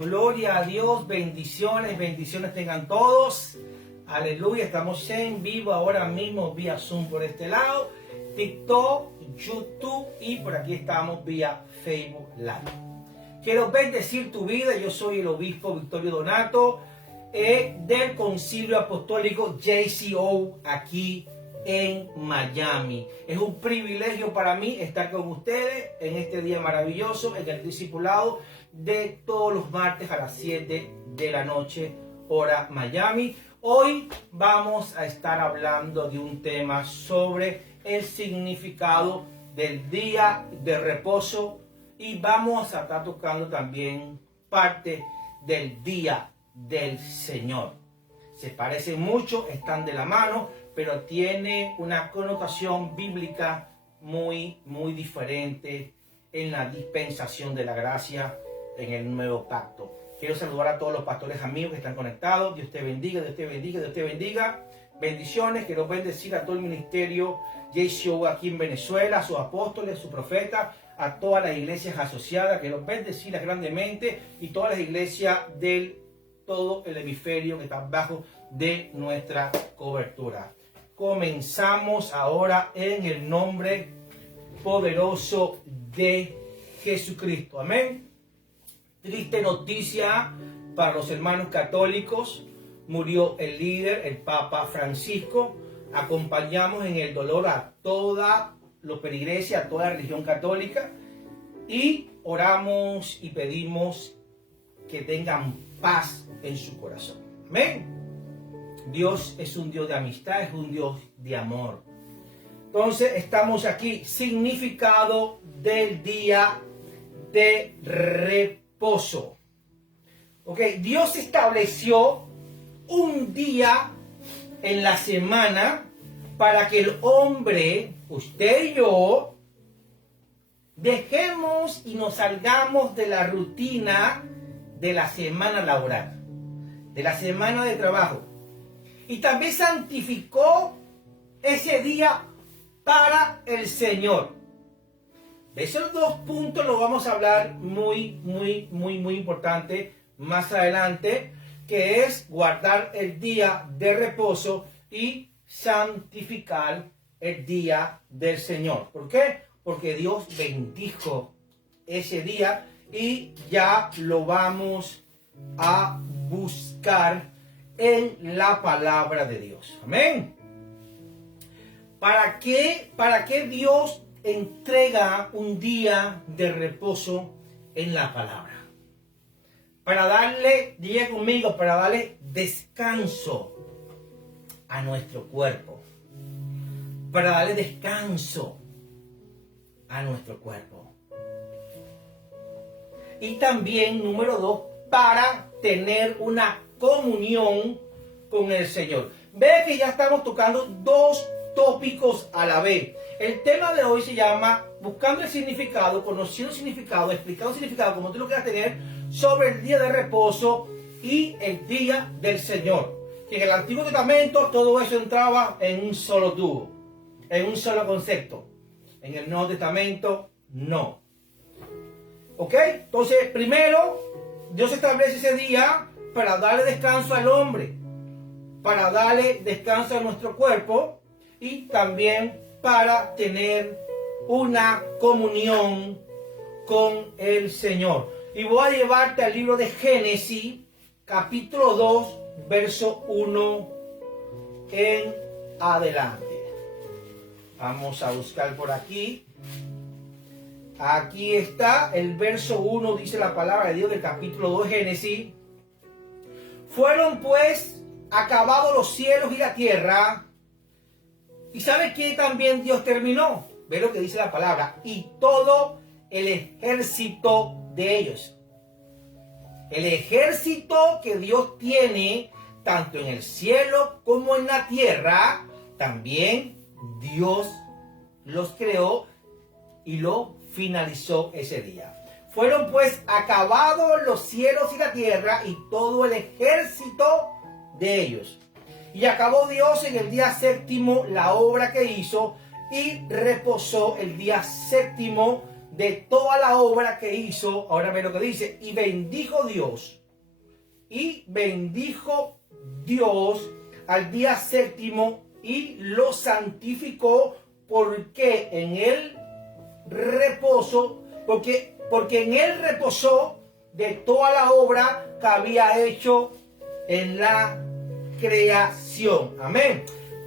Gloria a Dios, bendiciones, bendiciones tengan todos. Aleluya, estamos en vivo ahora mismo vía Zoom por este lado, TikTok, YouTube y por aquí estamos vía Facebook Live. Quiero bendecir tu vida. Yo soy el obispo Victorio Donato del Concilio Apostólico JCO aquí en Miami. Es un privilegio para mí estar con ustedes en este día maravilloso, en el discipulado de todos los martes a las 7 de la noche, hora Miami. Hoy vamos a estar hablando de un tema sobre el significado del día de reposo y vamos a estar tocando también parte del día del Señor. Se parecen mucho, están de la mano, pero tiene una connotación bíblica muy diferente en la dispensación de la gracia en el nuevo pacto. Quiero saludar a todos los pastores amigos que están conectados. Dios te bendiga, Dios te bendiga, Dios te bendiga. Bendiciones. Quiero bendecir a todo el ministerio JCO aquí en Venezuela, a sus apóstoles, a sus profetas, a todas las iglesias asociadas. Quiero bendecirlas grandemente y todas las iglesias del todo el hemisferio que está bajo de nuestra cobertura. Comenzamos ahora en el nombre poderoso de Jesucristo. Amén. Triste noticia para los hermanos católicos. Murió el líder, el Papa Francisco. Acompañamos en el dolor a toda la peligresia, a toda la religión católica. Y oramos y pedimos que tengan paz en su corazón. Amén. Dios es un Dios de amistad, es un Dios de amor. Entonces estamos aquí. Significado del día de reposo. Ok, Dios estableció un día en la semana para que el hombre, usted y yo, dejemos y nos salgamos de la rutina de la semana laboral, de la semana de trabajo. Y también santificó ese día para el Señor. De esos dos puntos los vamos a hablar muy importante más adelante, que es guardar el día de reposo y santificar el día del Señor. ¿Por qué? Porque Dios bendijo ese día y ya lo vamos a buscar en la palabra de Dios. Amén. ¿Para qué Dios entrega un día de reposo en la palabra? Para darle, diga conmigo, para darle descanso a nuestro cuerpo. Para darle descanso a nuestro cuerpo. Y también, número 2, para tener una comunión con el Señor. Ve que ya estamos tocando dos tópicos a la vez. El tema de hoy se llama buscando el significado, conociendo el significado, explicando el significado, como tú lo quieras tener, sobre el día de reposo y el día del Señor. Que en el Antiguo Testamento todo eso entraba en un solo tubo, en un solo concepto. En el Nuevo Testamento no. ¿Ok? Entonces, primero, Dios establece ese día para darle descanso al hombre, para darle descanso a nuestro cuerpo y también para tener una comunión con el Señor. Y voy a llevarte al libro de Génesis, capítulo 2, verso 1 en adelante. Vamos a buscar por aquí. Aquí está el verso 1, dice la palabra de Dios del capítulo 2 de Génesis. Fueron pues acabados los cielos y la tierra. ¿Y sabe qué también Dios terminó? Ve lo que dice la palabra. Y todo el ejército de ellos. El ejército que Dios tiene, tanto en el cielo como en la tierra, también Dios los creó y lo finalizó ese día. Fueron pues acabados los cielos y la tierra y todo el ejército de ellos. Y acabó Dios en el día séptimo la obra que hizo y reposó el día séptimo de toda la obra que hizo. Ahora ve lo que dice, y bendijo Dios al día séptimo y lo santificó porque en él reposó, porque en él reposó de toda la obra que había hecho en la creación. Amén.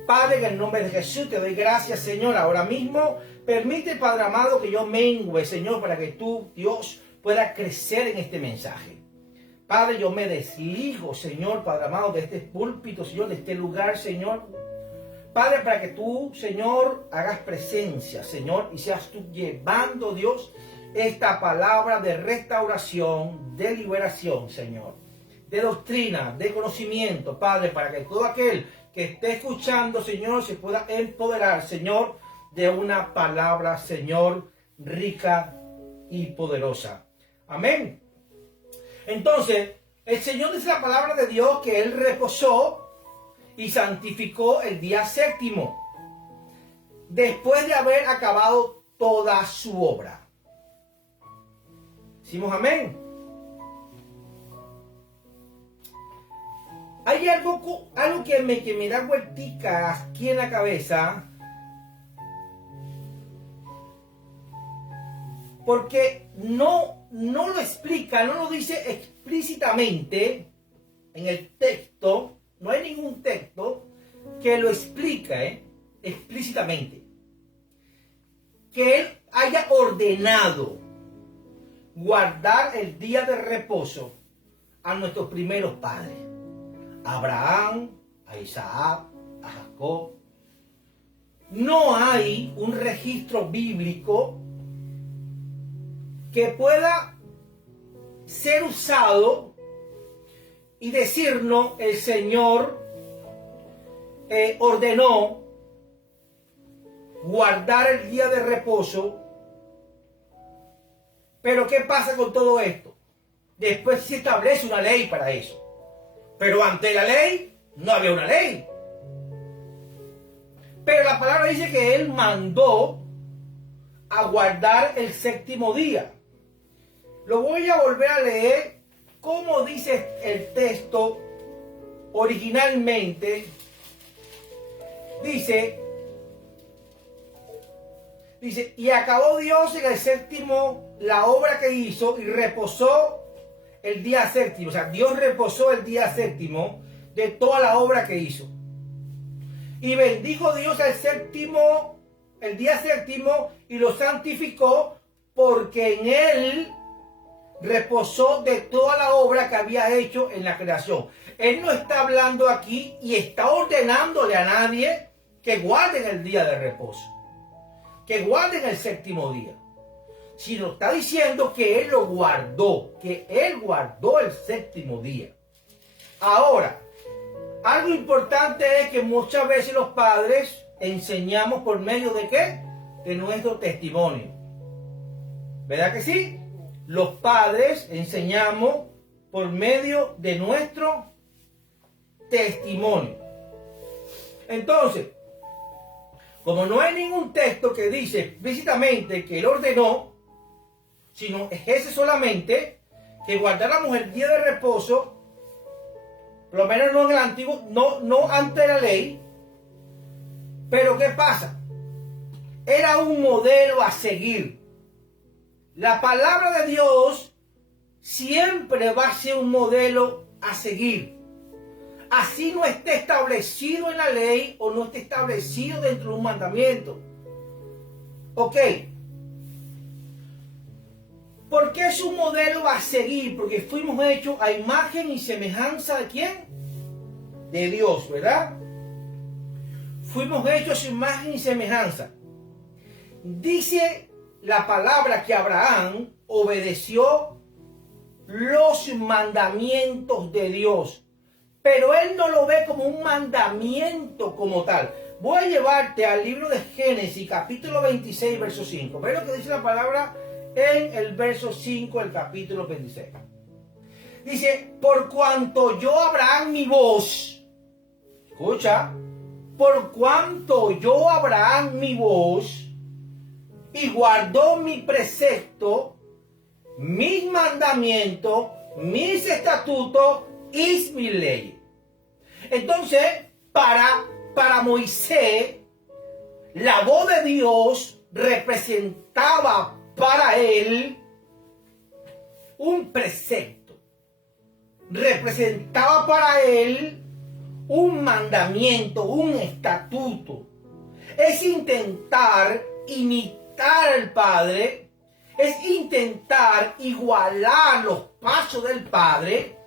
Padre, en el nombre de Jesús te doy gracias, Señor, ahora mismo. Permite, Padre amado, que yo mengüe, Señor, para que tú, Dios, pueda crecer en este mensaje. Padre, yo me desligo, Señor, Padre amado, de este púlpito, Señor, de este lugar, Señor. Padre, para que tú, Señor, hagas presencia, Señor, y seas tú llevando, Dios, esta palabra de restauración, de liberación, Señor, de doctrina, de conocimiento, Padre, para que todo aquel que esté escuchando, Señor, se pueda empoderar, Señor, de una palabra, Señor, rica y poderosa. Amén. Entonces, el Señor dice la palabra de Dios que Él reposó y santificó el día séptimo, después de haber acabado toda su obra. Decimos amén. Hay algo que me da vuelticas aquí en la cabeza, porque no lo explica, no lo dice explícitamente en el texto. No hay ningún texto que lo explique explícitamente. Que Él haya ordenado guardar el día de reposo a nuestros primeros padres. A Abraham, a Isaac, a Jacob. No hay un registro bíblico que pueda ser usado y decirnos el Señor ordenó guardar el día de reposo. Pero ¿qué pasa con todo esto? Después se establece una ley para eso. Pero ante la ley no había una ley. Pero la palabra dice que Él mandó a guardar el séptimo día. Lo voy a volver a leer como dice el texto originalmente. Dice, y acabó Dios en el séptimo la obra que hizo y reposó el día séptimo. O sea, Dios reposó el día séptimo de toda la obra que hizo. Y bendijo Dios el día séptimo y lo santificó porque en él reposó de toda la obra que había hecho en la creación. Él no está hablando aquí y está ordenándole a nadie que guarden el día de reposo, que guarden el séptimo día, sino está diciendo que Él lo guardó, que Él guardó el séptimo día. Ahora, algo importante es que muchas veces los padres enseñamos por medio de ¿qué? De nuestro testimonio. ¿Verdad que sí? Los padres enseñamos por medio de nuestro testimonio. Entonces, como no hay ningún texto que dice explícitamente que Él ordenó, sino ejerce solamente que guardar a la mujer el día de reposo, por lo menos no en el antiguo, no ante la ley. Pero ¿qué pasa? Era un modelo a seguir. La palabra de Dios siempre va a ser un modelo a seguir. Así no esté establecido en la ley o no esté establecido dentro de un mandamiento. Ok. ¿Por qué es un modelo a seguir? Porque fuimos hechos a imagen y semejanza de ¿quién? De Dios, ¿verdad? Fuimos hechos a su imagen y semejanza. Dice la palabra que Abraham obedeció los mandamientos de Dios. Pero él no lo ve como un mandamiento como tal. Voy a llevarte al libro de Génesis, capítulo 26, verso 5. Ve lo que dice la palabra en el verso 5 del capítulo 26. Dice, por cuanto yo Abraham mi voz, escucha, por cuanto yo Abraham mi voz, y guardó mi precepto, mis mandamientos, mis estatutos y mis leyes. Entonces, para Moisés, la voz de Dios representaba para él un precepto, representaba para él un mandamiento, un estatuto. Es intentar imitar al Padre, es intentar igualar los pasos del Padre,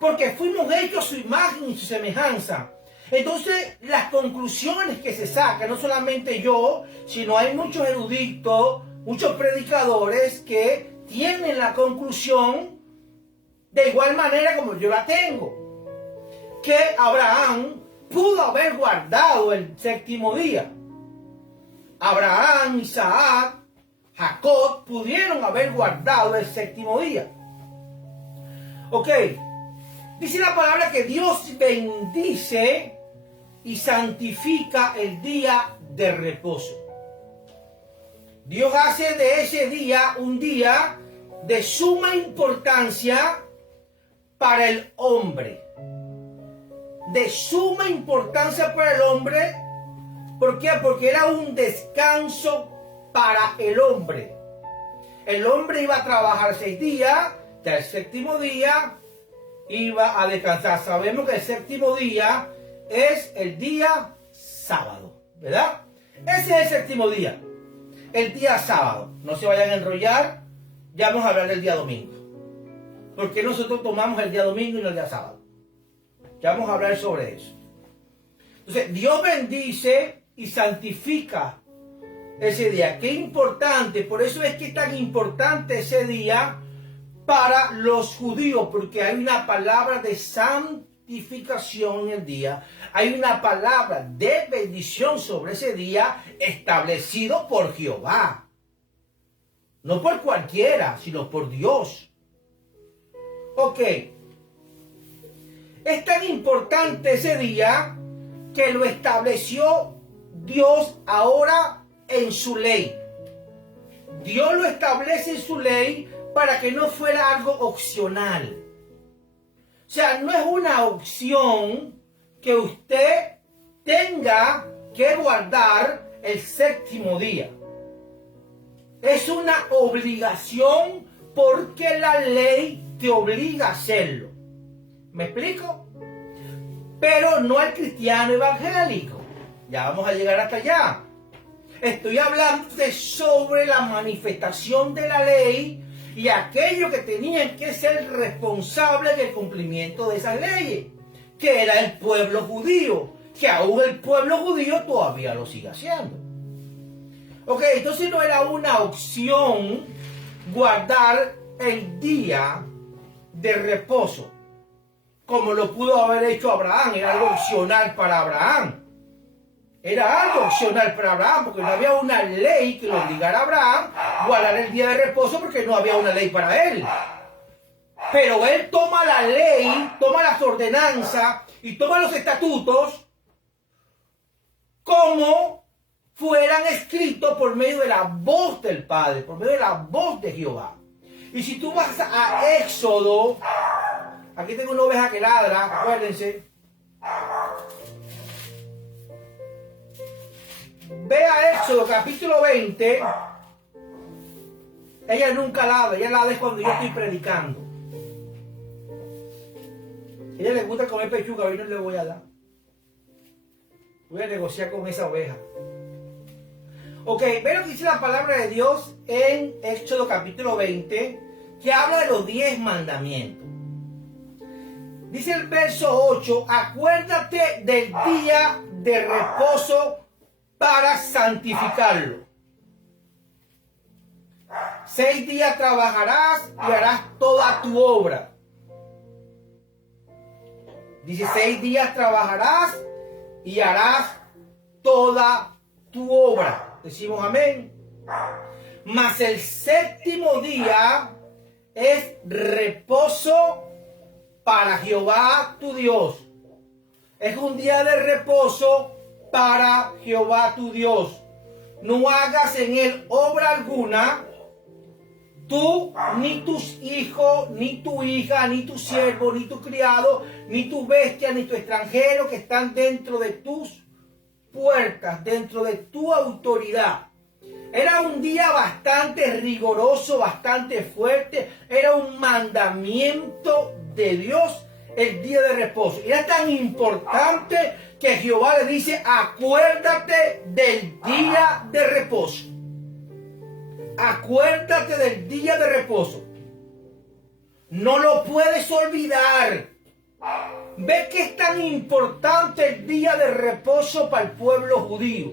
porque fuimos hechos a su imagen y su semejanza. Entonces, las conclusiones que se sacan, no solamente yo, sino hay muchos eruditos, muchos predicadores que tienen la conclusión de igual manera como yo la tengo, que Abraham pudo haber guardado el séptimo día. Abraham, Isaac, Jacob pudieron haber guardado el séptimo día. Ok, dice la palabra que Dios bendice y santifica el día de reposo. Dios hace de ese día un día de suma importancia para el hombre. De suma importancia para el hombre. ¿Por qué? Porque era un descanso para el hombre. El hombre iba a trabajar 6 días, ya el séptimo día iba a descansar. Sabemos que el séptimo día es el día sábado, ¿verdad? Ese es el séptimo día, el día sábado. No se vayan a enrollar, ya vamos a hablar del día domingo. Porque nosotros tomamos el día domingo y no el día sábado. Ya vamos a hablar sobre eso. Entonces, Dios bendice y santifica ese día. Qué importante, por eso es que es tan importante ese día para los judíos, porque hay una palabra de santificación en el día, hay una palabra de bendición sobre ese día establecido por Jehová. No por cualquiera, sino por Dios. Ok. Es tan importante ese día que lo estableció Dios ahora en su ley. Dios lo establece en su ley para que no fuera algo opcional. O sea, no es una opción que usted tenga que guardar el séptimo día. Es una obligación porque la ley te obliga a hacerlo. ¿Me explico? Pero no al cristiano evangélico. Ya vamos a llegar hasta allá. Estoy hablando sobre la manifestación de la ley y aquellos que tenían que ser responsables del cumplimiento de esas leyes, que era el pueblo judío, que aún el pueblo judío todavía lo sigue haciendo. Ok, entonces no era una opción guardar el día de reposo, como lo pudo haber hecho Abraham. Era algo opcional para Abraham. Era algo opcional para Abraham, porque no había una ley que lo obligara a Abraham a guardar el día de reposo, porque no había una ley para él. Pero él toma la ley, toma las ordenanzas y toma los estatutos como fueran escritos por medio de la voz del Padre, por medio de la voz de Jehová. Y si tú vas a Éxodo, aquí tengo una oveja que ladra, acuérdense. Ve a Éxodo capítulo 20. Ella nunca ladra, ella ladra es cuando yo estoy predicando. A ella le gusta comer pechuga, hoy no le voy a dar. Voy a negociar con esa oveja. Ok, ve lo que dice la palabra de Dios en Éxodo capítulo 20, que habla de los 10 mandamientos. Dice el verso 8, acuérdate del día de reposo para santificarlo. 6 días trabajarás y harás toda tu obra. Dice, 6 días trabajarás y harás toda tu obra. Decimos amén. Mas el séptimo día es reposo para Jehová tu Dios. Es un día de reposo para Jehová tu Dios. no hagas en él obra alguna, tú, ni tus hijos, ni tu hija, ni tu siervo, ni tu criado, ni tu bestia, ni tu extranjero que están dentro de tus puertas, dentro de tu autoridad. Era un día bastante riguroso, bastante fuerte. Era un mandamiento de Dios el día de reposo. Era tan importante que Jehová le dice, acuérdate del día de reposo. Acuérdate del día de reposo. No lo puedes olvidar. Ve que es tan importante el día de reposo para el pueblo judío.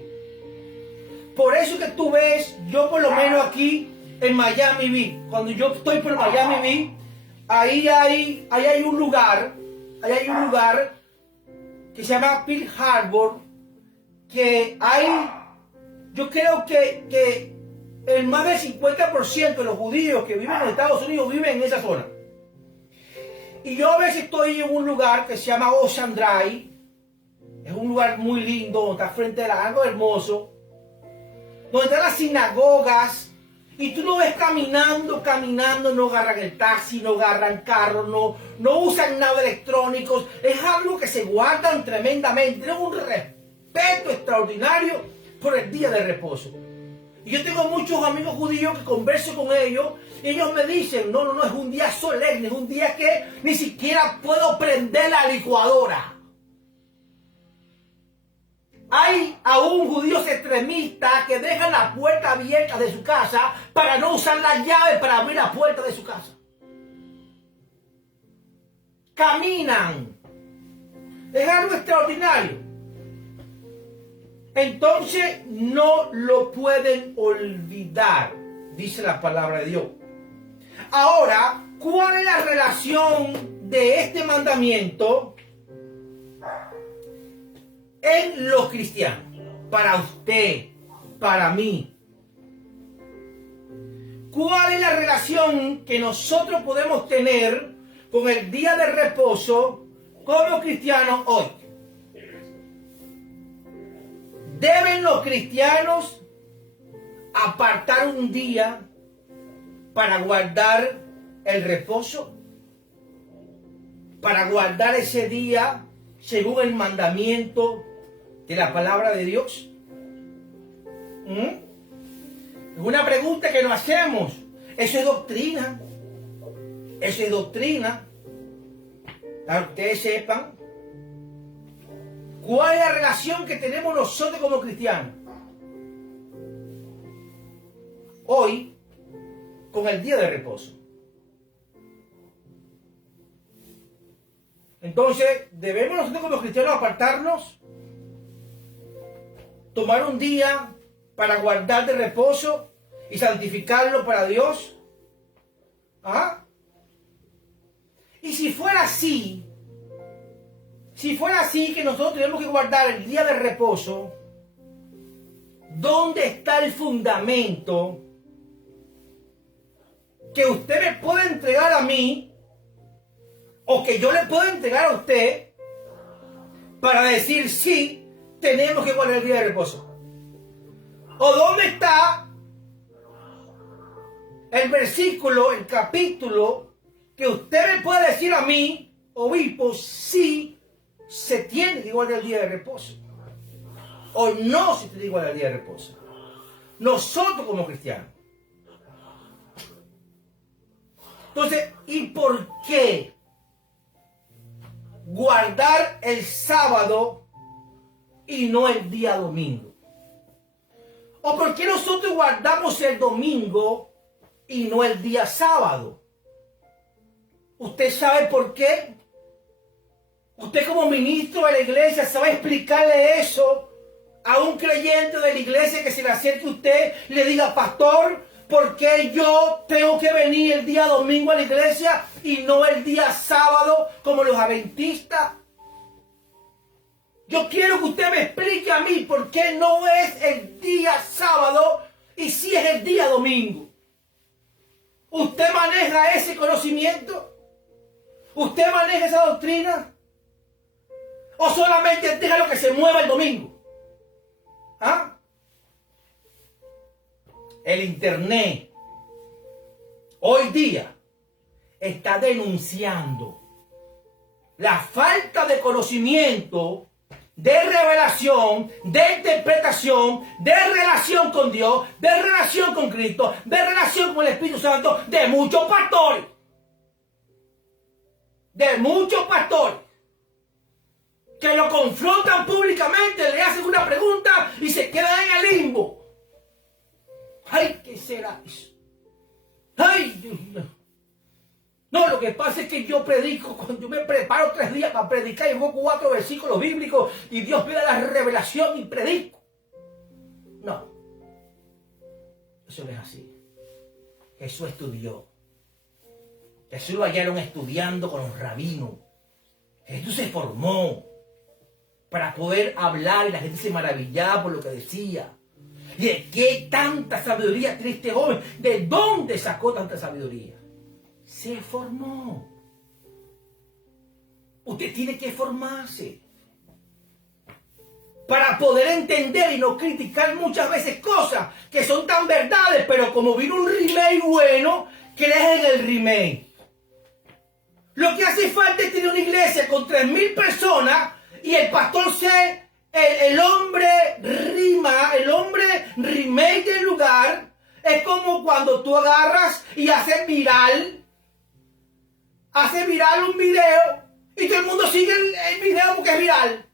Por eso que tú ves, yo por lo menos aquí en Miami Beach, cuando yo estoy por Miami Beach, ahí hay un lugar que se llama Pearl Harbor, que hay, yo creo que el más del 50% de los judíos que viven en Estados Unidos viven en esa zona. Y yo a veces estoy en un lugar que se llama Ocean Drive. Es un lugar muy lindo, está frente a algo hermoso, donde están las sinagogas. Y tú lo ves caminando, no agarran el taxi, no agarran carro, no usan nada electrónicos. Es algo que se guardan tremendamente. Tienen un respeto extraordinario por el día de reposo. Y yo tengo muchos amigos judíos que converso con ellos. Y ellos me dicen, no, es un día solemne, es un día que ni siquiera puedo prender la licuadora. Hay aún judíos extremistas que dejan la puerta abierta de su casa para no usar la llave para abrir la puerta de su casa. Caminan. Es algo extraordinario. Entonces no lo pueden olvidar, dice la palabra de Dios. Ahora, ¿cuál es la relación de este mandamiento en los cristianos? Para usted, para mí. ¿Cuál es la relación que nosotros podemos tener con el día de reposo como cristianos hoy? ¿Deben los cristianos apartar un día para guardar el reposo? Para guardar ese día según el mandamiento de la palabra de Dios. Es una pregunta que nos hacemos. Eso es doctrina. Eso es doctrina. Para que ustedes sepan. ¿Cuál es la relación que tenemos nosotros como cristianos hoy con el día de reposo? Entonces, ¿debemos nosotros como cristianos apartarnos? ¿Tomar un día para guardar de reposo y santificarlo para Dios? ¿Ah? Y si fuera así que nosotros tenemos que guardar el día de reposo, ¿dónde está el fundamento que usted me puede entregar a mí o que yo le puedo entregar a usted para decir sí, tenemos que guardar el día de reposo? ¿O dónde está el versículo, el capítulo que usted me puede decir a mí, obispo, sí se tiene que guardar el día de reposo o no se tiene que guardar el día de reposo? Nosotros como cristianos. Entonces, ¿y por qué guardar el sábado y no el día domingo? ¿O por qué nosotros guardamos el domingo y no el día sábado? ¿Usted sabe por qué? Usted como ministro de la iglesia sabe explicarle eso a un creyente de la iglesia que se le acerque a usted y le diga, pastor, ¿por qué yo tengo que venir el día domingo a la iglesia y no el día sábado como los adventistas? Yo quiero que usted me explique a mí por qué no es el día sábado y sí es el día domingo. ¿Usted maneja ese conocimiento? ¿Usted maneja esa doctrina? ¿O solamente déjalo que se mueva el domingo? ¿Ah? el internet, hoy día está denunciando la falta de conocimiento, de revelación, de interpretación, de relación con Dios, de relación con Cristo, de relación con el Espíritu Santo, de muchos pastores. De muchos pastores que lo confrontan públicamente, le hacen una pregunta y se quedan en el limbo. Ay, ¿qué será eso? Ay, Dios mío. No, lo que pasa es que yo predico, cuando yo me preparo 3 días para predicar, y invoco 4 versículos bíblicos y Dios me da la revelación y predico. No, eso no es así. Jesús estudió. Jesús lo hallaron estudiando con los rabinos. Jesús se formó para poder hablar y la gente se maravillaba por lo que decía. ¿Y de qué tanta sabiduría tiene este joven? ¿De dónde sacó tanta sabiduría? Se formó. Usted tiene que formarse para poder entender y no criticar muchas veces cosas que son tan verdades, pero como vino un remake bueno, crees en el remake. Lo que hace falta es tener una iglesia con 3.000 personas y el pastor sea el hombre rima, el hombre remake del lugar. Es como cuando tú agarras y haces viral un video y todo el mundo sigue el video porque es viral.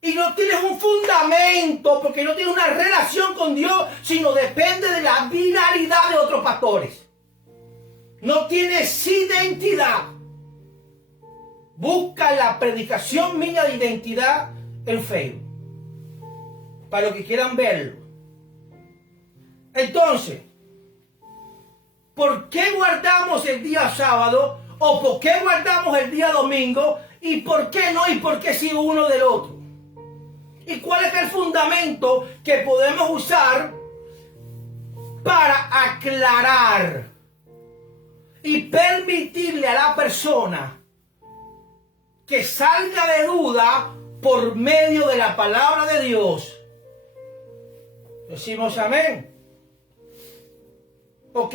Y no tienes un fundamento porque no tienes una relación con Dios, sino depende de la viralidad de otros pastores. No tienes identidad. Busca la predicación mía de identidad en Facebook, para los que quieran verlo. Entonces, ¿por qué guardamos el día sábado? ¿O por qué guardamos el día domingo? ¿Y por qué no? ¿Y por qué sí uno del otro? ¿Y cuál es el fundamento que podemos usar para aclarar y permitirle a la persona que salga de duda por medio de la palabra de Dios? Decimos amén. Ok.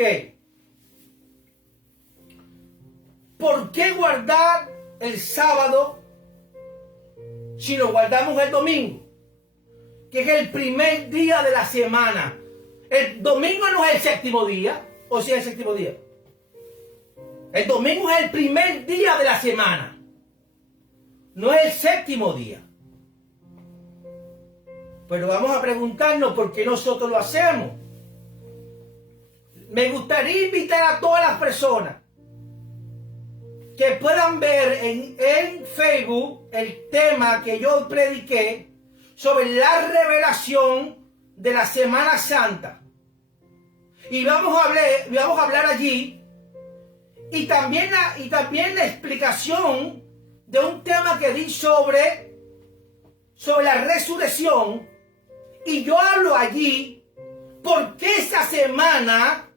¿Por qué guardar el sábado si lo guardamos el domingo? Que es el primer día de la semana. El domingo no es el 7º día. ¿O si es el 7º día? El domingo es el primer día de la semana. No es el 7º día. Pero vamos a preguntarnos por qué nosotros lo hacemos. Me gustaría invitar a todas las personas que puedan ver en Facebook el tema que yo prediqué sobre la revelación de la Semana Santa. Y vamos a hablar allí y también la explicación de un tema que di sobre la resurrección. Y yo hablo allí porque esa semana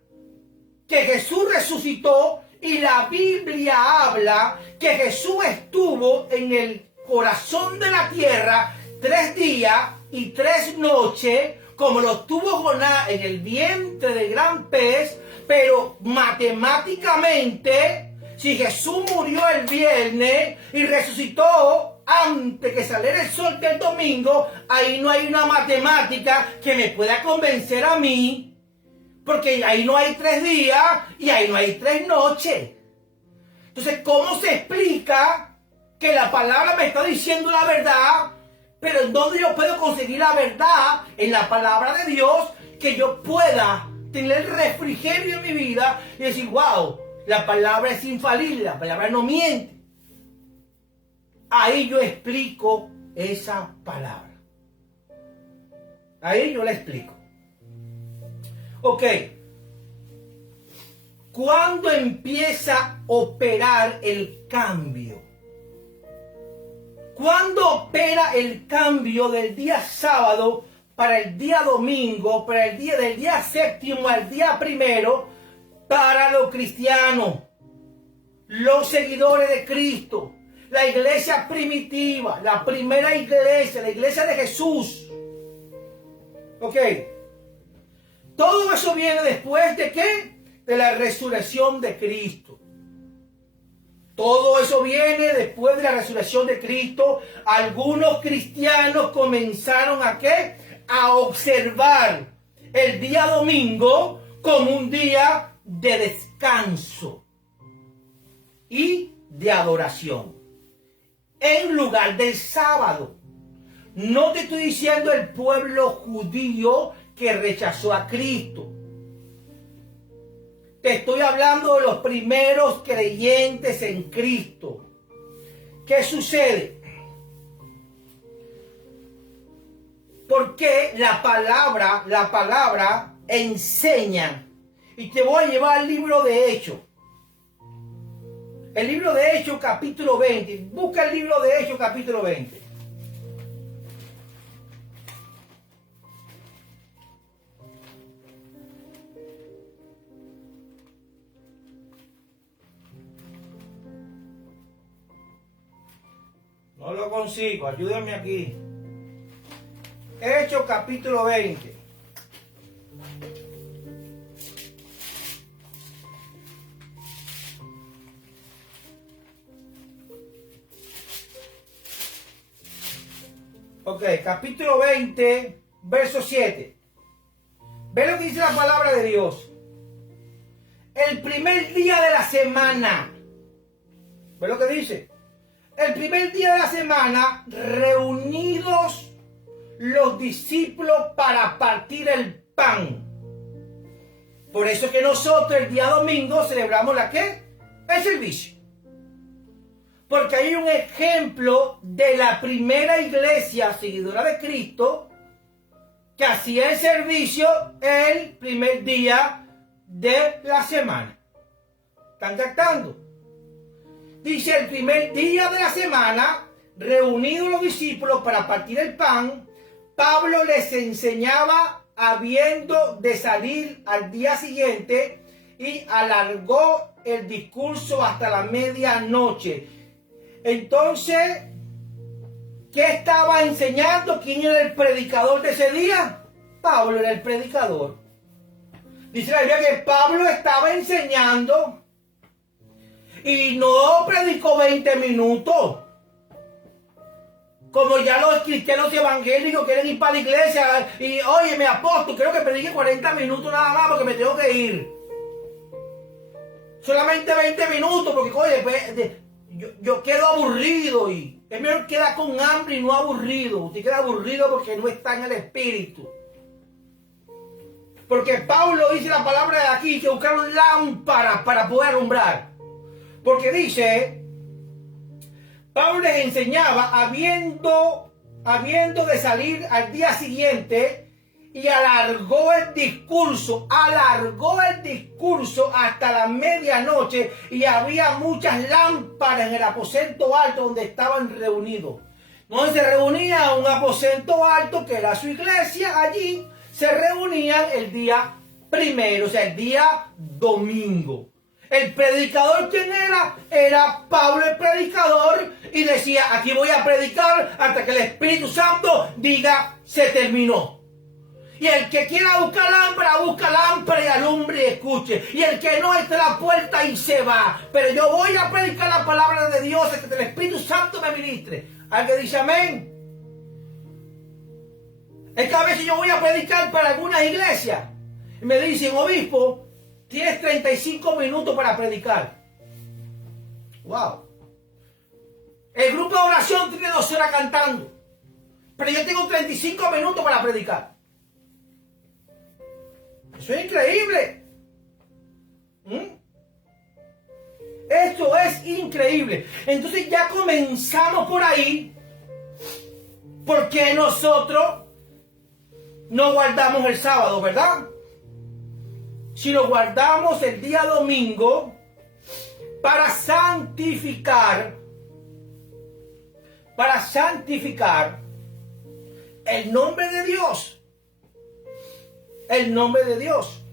que Jesús resucitó, y la Biblia habla que Jesús estuvo en el corazón de la tierra 3 días y 3 noches, como lo tuvo Jonás en el vientre del gran pez. Pero matemáticamente, si Jesús murió el viernes y resucitó antes que saliera el sol del domingo, ahí no hay una matemática que me pueda convencer a mí. Porque ahí no hay 3 días y ahí no hay 3 noches. Entonces, ¿cómo se explica que la palabra me está diciendo la verdad? Pero ¿en dónde yo puedo conseguir la verdad? En la palabra de Dios, que yo pueda tener refrigerio en mi vida y decir, wow, la palabra es infalible, la palabra no miente. Ahí yo explico esa palabra. Ahí yo la explico. Ok, ¿cuándo empieza a operar el cambio? ¿Cuándo opera el cambio del día sábado para el día domingo, para el día del día 7º al día 1º, para los cristianos, los seguidores de Cristo, la iglesia primitiva, la primera iglesia, la iglesia de Jesús? Ok. Todo eso viene después de ¿qué? De la resurrección de Cristo. Todo eso viene después de la resurrección de Cristo. Algunos cristianos comenzaron ¿a qué? A observar el día domingo como un día de descanso y de adoración, en lugar del sábado. No te estoy diciendo el pueblo judío que rechazó a Cristo. Te estoy hablando de los primeros creyentes en Cristo. ¿Qué sucede? Porque la palabra enseña. Y te voy a llevar al libro de Hechos. El libro de Hechos capítulo 20. Busca el libro de Hechos capítulo 20. No lo consigo, ayúdame aquí. Hechos capítulo 20. Ok, capítulo 20, verso 7. Ve lo que dice la palabra de Dios. El primer día de la semana. Ve lo que dice. El primer día de la semana, reunidos los discípulos para partir el pan. Por eso es que nosotros el día domingo celebramos ¿la qué? El servicio. Porque hay un ejemplo de la primera iglesia seguidora de Cristo que hacía el servicio el primer día de la semana. ¿Están captando? Dice, el primer día de la semana, reunidos los discípulos para partir el pan, Pablo les enseñaba habiendo de salir al día siguiente y alargó el discurso hasta la medianoche. Entonces, ¿qué estaba enseñando? ¿Quién era el predicador de ese día? Pablo era el predicador. Dice la Biblia que Pablo estaba enseñando y no predicó 20 minutos. Como ya los cristianos evangélicos quieren ir para la iglesia y, oye, me apóstol, creo que predique 40 minutos nada más porque me tengo que ir. Solamente 20 minutos porque, oye, pues, yo quedo aburrido y es mejor quedar con hambre y no aburrido. Usted queda aburrido porque no está en el espíritu. Porque Pablo dice la palabra de aquí que buscaron lámparas para poder alumbrar. Porque dice, Pablo les enseñaba habiendo de salir al día siguiente y alargó el discurso hasta la medianoche y había muchas lámparas en el aposento alto donde estaban reunidos. Donde se reunía un aposento alto que era su iglesia, allí se reunían el día primero, o sea, el día domingo. El predicador, ¿quién era? Era Pablo el predicador y decía, aquí voy a predicar hasta que el Espíritu Santo diga, se terminó. Y el que quiera busca lámpara y alumbre y escuche. Y el que no está a la puerta y se va. Pero yo voy a predicar la palabra de Dios hasta que el Espíritu Santo me ministre. ¿Alguien dice amén? Es que a veces yo voy a predicar para algunas iglesias y me dicen, obispo, tienes 35 minutos para predicar. Wow. El grupo de oración tiene 2 horas cantando, pero yo tengo 35 minutos para predicar. Eso es increíble. Esto es increíble. Entonces ya comenzamos por ahí. Porque nosotros no guardamos el sábado, ¿verdad? Si lo guardamos el día domingo para santificar el nombre de Dios. El nombre de Dios.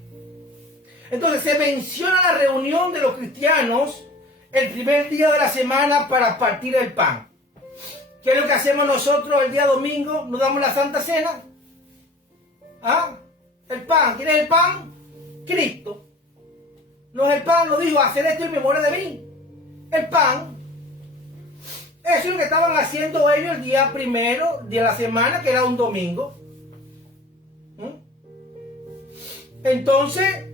Entonces se menciona la reunión de los cristianos el primer día de la semana para partir el pan. ¿Qué es lo que hacemos nosotros el día domingo? ¿Nos damos la Santa Cena? ¿Ah? El pan. ¿Quién es el pan? Cristo. No es el pan, lo dijo, hacer esto en memoria de mí. El pan. Eso es lo que estaban haciendo ellos el día primero de la semana, que era un domingo. Entonces,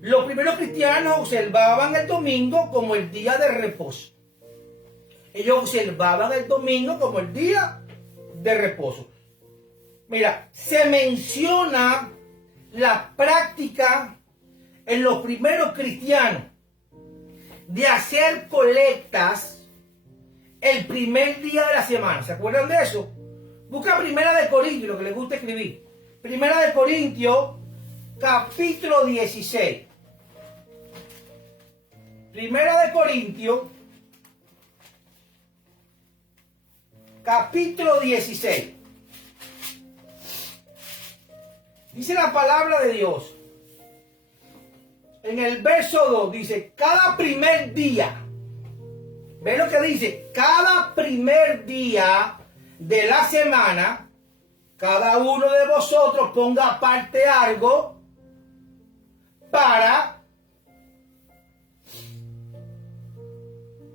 los primeros cristianos observaban el domingo como el día de reposo. Ellos observaban el domingo como el día de reposo. Mira, se menciona la práctica en los primeros cristianos de hacer colectas el primer día de la semana. ¿Se acuerdan de eso? Busca Primera de Corintios, lo que les gusta escribir. Primera de Corintios, capítulo 16. Primera de Corintios, capítulo 16. Dice la palabra de Dios. En el verso 2 dice, cada primer día. ¿Ven lo que dice? Cada primer día de la semana, cada uno de vosotros ponga aparte algo para...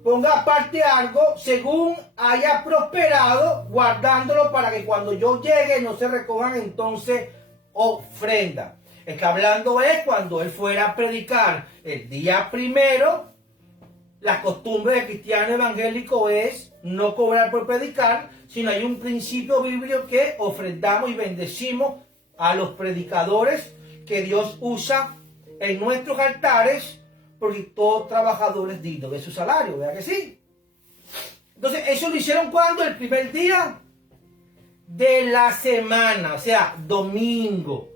Ponga aparte algo según haya prosperado, guardándolo para que cuando yo llegue no se recojan entonces ofrenda. El que hablando es cuando él fuera a predicar el día primero. La costumbre del cristiano evangélico es no cobrar por predicar, sino hay un principio bíblico que ofrendamos y bendecimos a los predicadores que Dios usa en nuestros altares, porque todo trabajador es digno de su salario, ¿verdad que sí? Entonces, eso lo hicieron cuando el primer día de la semana, o sea, domingo.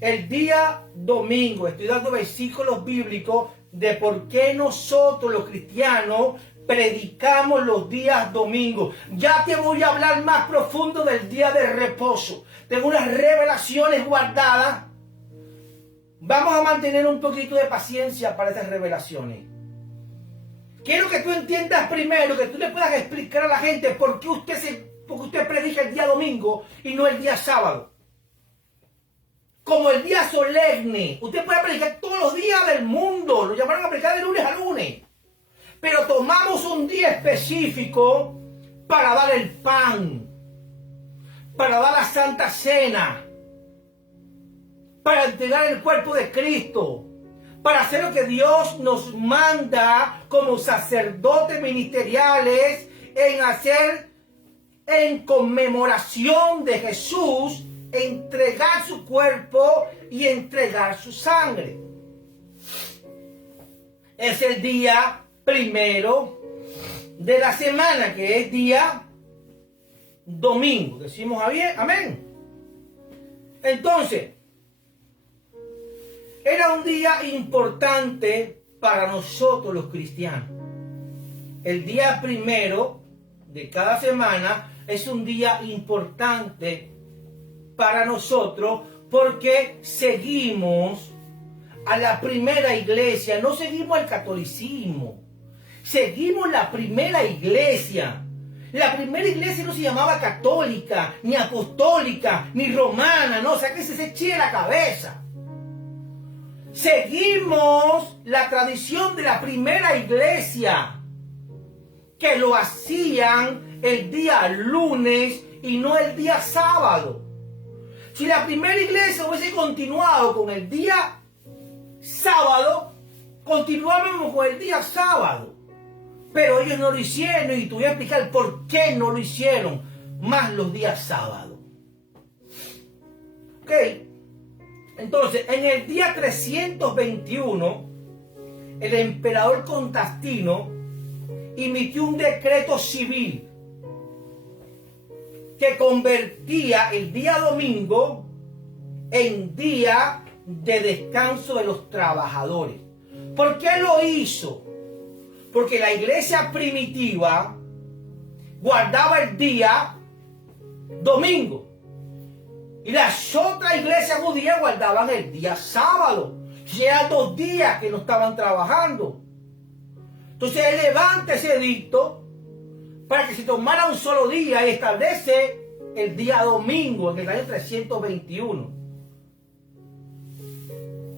El día domingo, estoy dando versículos bíblicos de por qué nosotros los cristianos predicamos los días domingos. Ya te voy a hablar más profundo del día de reposo. Tengo unas revelaciones guardadas. Vamos a mantener un poquito de paciencia para esas revelaciones. Quiero que tú entiendas primero, que tú le puedas explicar a la gente por qué usted predica el día domingo y no el día sábado. Como el día solemne. Usted puede predicar todos los días del mundo. Lo llamaron a predicar de lunes a lunes. Pero tomamos un día específico para dar el pan, para dar la Santa Cena, para entregar el cuerpo de Cristo, para hacer lo que Dios nos manda como sacerdotes ministeriales en hacer en conmemoración de Jesús, entregar su cuerpo y entregar su sangre. Es el día primero de la semana, que es día domingo. Decimos amén. Entonces, era un día importante para nosotros los cristianos. El día primero de cada semana es un día importante para nosotros porque seguimos a la primera iglesia, no seguimos el catolicismo, seguimos la primera iglesia. La primera iglesia no se llamaba católica, ni apostólica, ni romana, no, o sea que se eche la cabeza. Seguimos la tradición de la primera iglesia, que lo hacían el día lunes y no el día sábado. Si la primera iglesia hubiese continuado con el día sábado, continuábamos con el día sábado. Pero ellos no lo hicieron y te voy a explicar por qué no lo hicieron más los días sábados. Ok. Entonces, en el día 321, el emperador Constantino emitió un decreto civil que convertía el día domingo en día de descanso de los trabajadores. ¿Por qué lo hizo? Porque la iglesia primitiva guardaba el día domingo y las otras iglesias judías guardaban el día sábado. Ya 2 días que no estaban trabajando. Entonces él levanta ese edicto para que se tomara un solo día y establece el día domingo, en el año 321.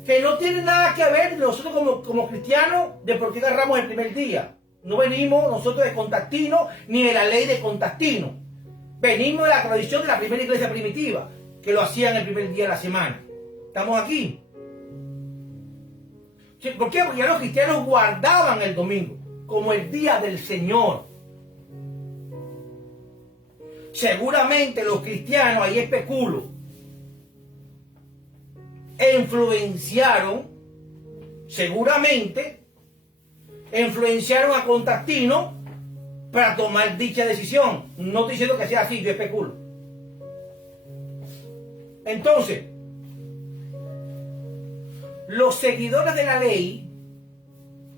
Que no tiene nada que ver nosotros como cristianos de por qué agarramos el primer día. No venimos nosotros de Constantino ni de la ley de Constantino. Venimos de la tradición de la primera iglesia primitiva, que lo hacían el primer día de la semana. ¿Estamos aquí? ¿Por qué? Porque ya los cristianos guardaban el domingo como el día del Señor. Seguramente los cristianos, ahí especulo, influenciaron a Constantino para tomar dicha decisión. No estoy diciendo que sea así, yo especulo. Entonces, los seguidores de la ley,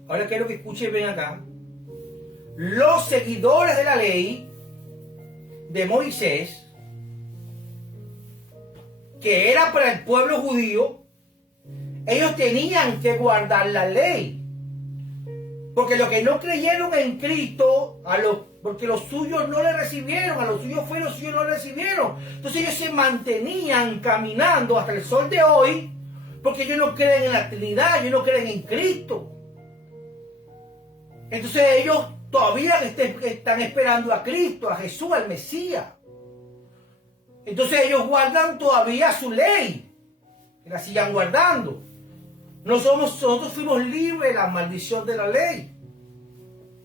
ahora quiero que escuchen bien acá, los seguidores de la ley de Moisés, que era para el pueblo judío, ellos tenían que guardar la ley. Porque los que no creyeron en Cristo, porque los suyos no le recibieron, a los suyos fueron, los suyos no le recibieron. Entonces ellos se mantenían caminando hasta el sol de hoy, porque ellos no creen en la Trinidad, ellos no creen en Cristo. Entonces ellos todavía están esperando a Cristo, a Jesús, al Mesías. Entonces ellos guardan todavía su ley, y la sigan guardando. Nosotros fuimos libres de la maldición de la ley.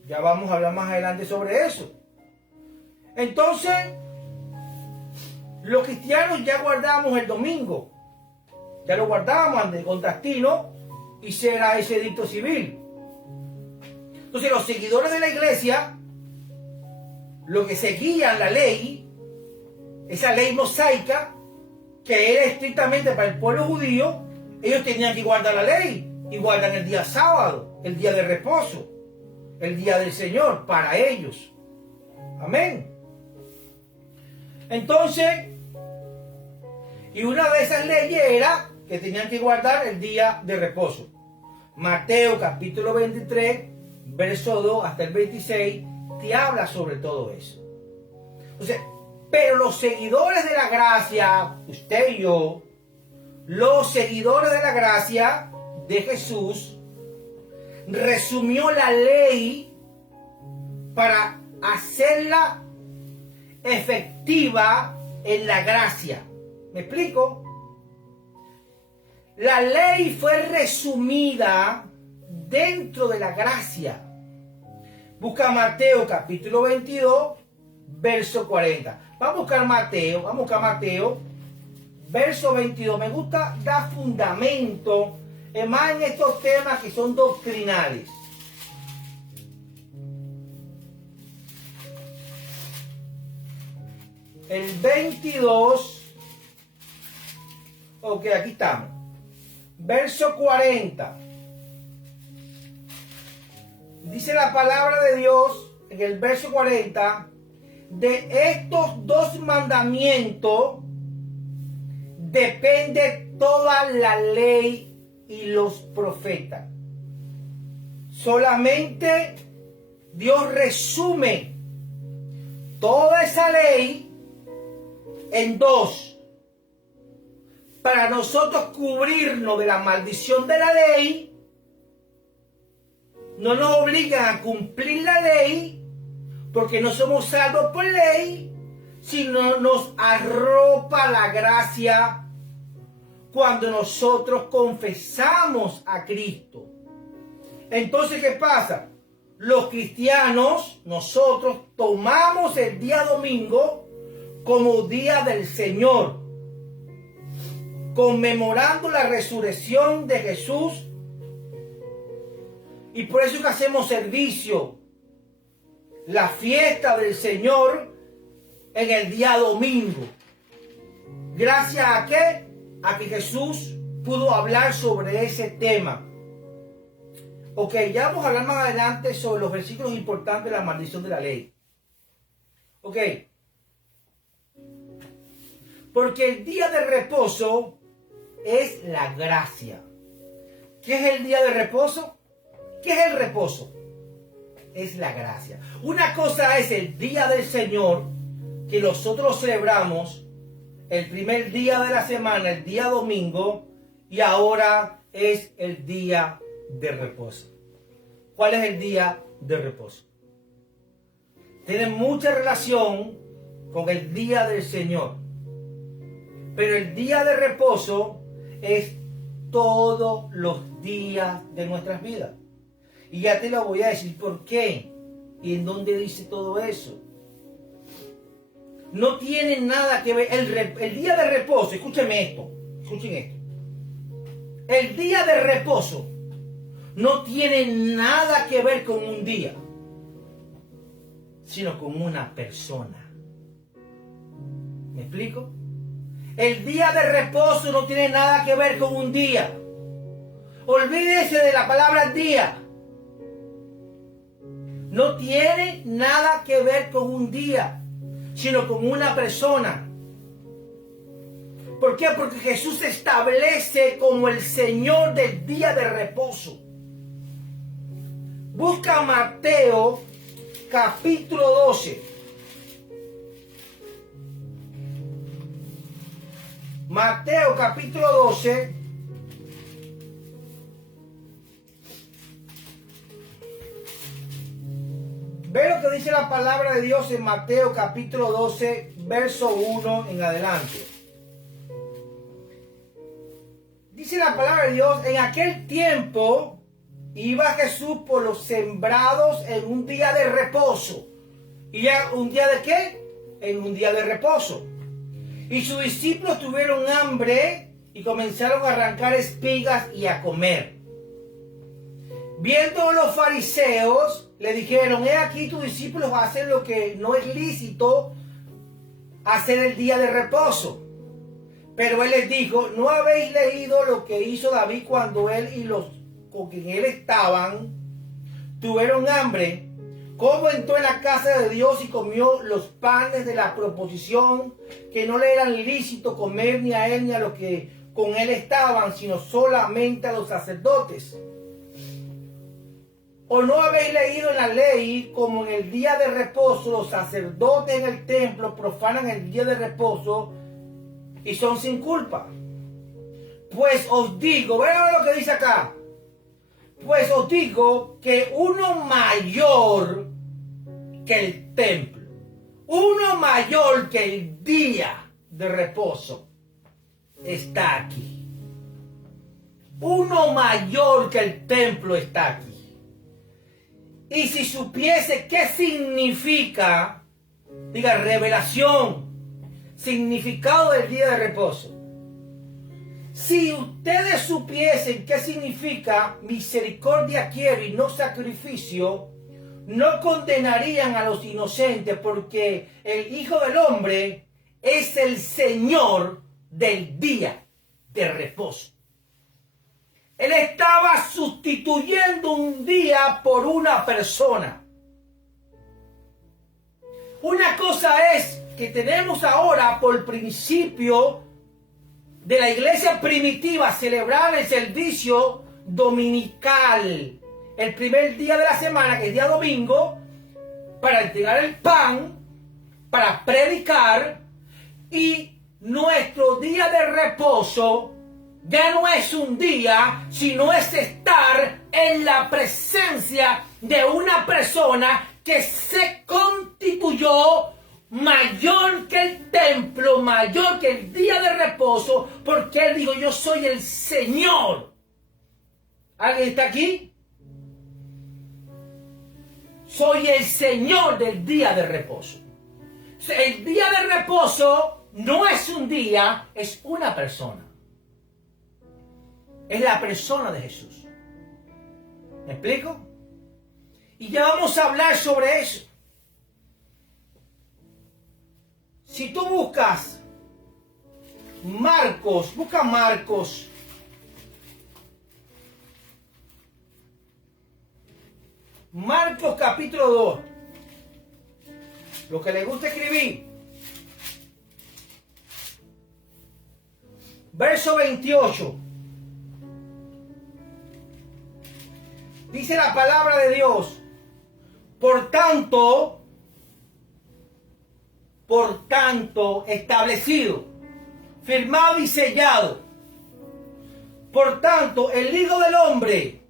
Ya vamos a hablar más adelante sobre eso. Entonces, los cristianos ya guardamos el domingo. Ya lo guardábamos ante Constantino y será ese edicto civil. Entonces, los seguidores de la iglesia, los que seguían la ley, esa ley mosaica, que era estrictamente para el pueblo judío, ellos tenían que guardar la ley, y guardan el día sábado, el día de reposo, el día del Señor, para ellos. Amén. Entonces, y una de esas leyes era que tenían que guardar el día de reposo. Mateo capítulo 23, verso 2 hasta el 26, te habla sobre todo eso. Entonces, pero los seguidores de la gracia, usted y yo, los seguidores de la gracia de Jesús, resumió la ley para hacerla efectiva en la gracia. ¿Me explico? La ley fue resumida dentro de la gracia. Busca Mateo capítulo 22, verso 40. Vamos a buscar Mateo, verso 22. Me gusta dar fundamento, más en estos temas que son doctrinales. El 22, ok, aquí estamos. Verso 40. Dice la palabra de Dios en el verso 40, de estos dos mandamientos depende toda la ley y los profetas. Solamente Dios resume toda esa ley en dos. Para nosotros cubrirnos de la maldición de la ley, no nos obligan a cumplir la ley, porque no somos salvos por ley, sino nos arropa la gracia cuando nosotros confesamos a Cristo. Entonces, ¿qué pasa? Los cristianos, nosotros tomamos el día domingo como día del Señor, conmemorando la resurrección de Jesús, y por eso que hacemos servicio, la fiesta del Señor en el día domingo. ¿Gracias a qué? A que Jesús pudo hablar sobre ese tema. Ok, ya vamos a hablar más adelante sobre los versículos importantes de la maldición de la ley. Ok. Porque el día de reposo es la gracia. ¿Qué es el día de reposo? ¿Qué es el reposo? Es la gracia. Una cosa es el día del Señor, que nosotros celebramos el primer día de la semana, el día domingo, y ahora es el día de reposo. ¿Cuál es el día de reposo? Tiene mucha relación con el día del Señor. Pero el día de reposo es todos los días de nuestras vidas. Y ya te lo voy a decir por qué y en dónde dice todo eso. No tiene nada que ver. El día de reposo, escuchen esto. El día de reposo no tiene nada que ver con un día, sino con una persona. ¿Me explico? El día de reposo no tiene nada que ver con un día. Olvídese de la palabra día. No tiene nada que ver con un día, sino con una persona. ¿Por qué? Porque Jesús se establece como el Señor del día de reposo. Busca Mateo capítulo 12. Mateo capítulo 12. Ve lo que dice la palabra de Dios en Mateo capítulo 12, verso 1 en adelante. Dice la palabra de Dios: en aquel tiempo iba Jesús por los sembrados en un día de reposo. ¿Y ya un día de qué? En un día de reposo. Y sus discípulos tuvieron hambre y comenzaron a arrancar espigas y a comer. Viendo los fariseos, le dijeron: he aquí tus discípulos hacen lo que no es lícito hacer el día de reposo. Pero él les dijo: ¿no habéis leído lo que hizo David cuando él y los con quien él estaban tuvieron hambre? Cómo entró en la casa de Dios y comió los panes de la proposición, que no le eran lícito comer ni a él ni a los que con él estaban, sino solamente a los sacerdotes. ¿O no habéis leído en la ley como en el día de reposo los sacerdotes en el templo profanan el día de reposo y son sin culpa? Pues os digo, vean lo que dice acá. Pues os digo que uno mayor que el templo, uno mayor que el día de reposo, está aquí. Uno mayor que el templo está aquí. Y si supiese qué significa, diga revelación, significado del día de reposo. Si ustedes supiesen qué significa misericordia quiero y no sacrificio, no condenarían a los inocentes, porque el Hijo del Hombre es el Señor del día de reposo. Él estaba sustituyendo un día por una persona. Una cosa es que tenemos ahora por principio de la iglesia primitiva celebrar el servicio dominical, el primer día de la semana, que es día domingo, para entregar el pan, para predicar, y nuestro día de reposo ya no es un día, sino es estar en la presencia de una persona que se constituyó mayor que el templo, mayor que el día de reposo, porque él dijo: yo soy el Señor. ¿Alguien está aquí? Soy el Señor del día de reposo. El día de reposo no es un día, es una persona. Es la persona de Jesús. ¿Me explico? Y ya vamos a hablar sobre eso. Si tú buscas Marcos, busca Marcos. Marcos capítulo 2. Lo que le gusta escribir. Verso 28. Dice la palabra de Dios: por tanto, por tanto, establecido, firmado y sellado. Por tanto, el Hijo del Hombre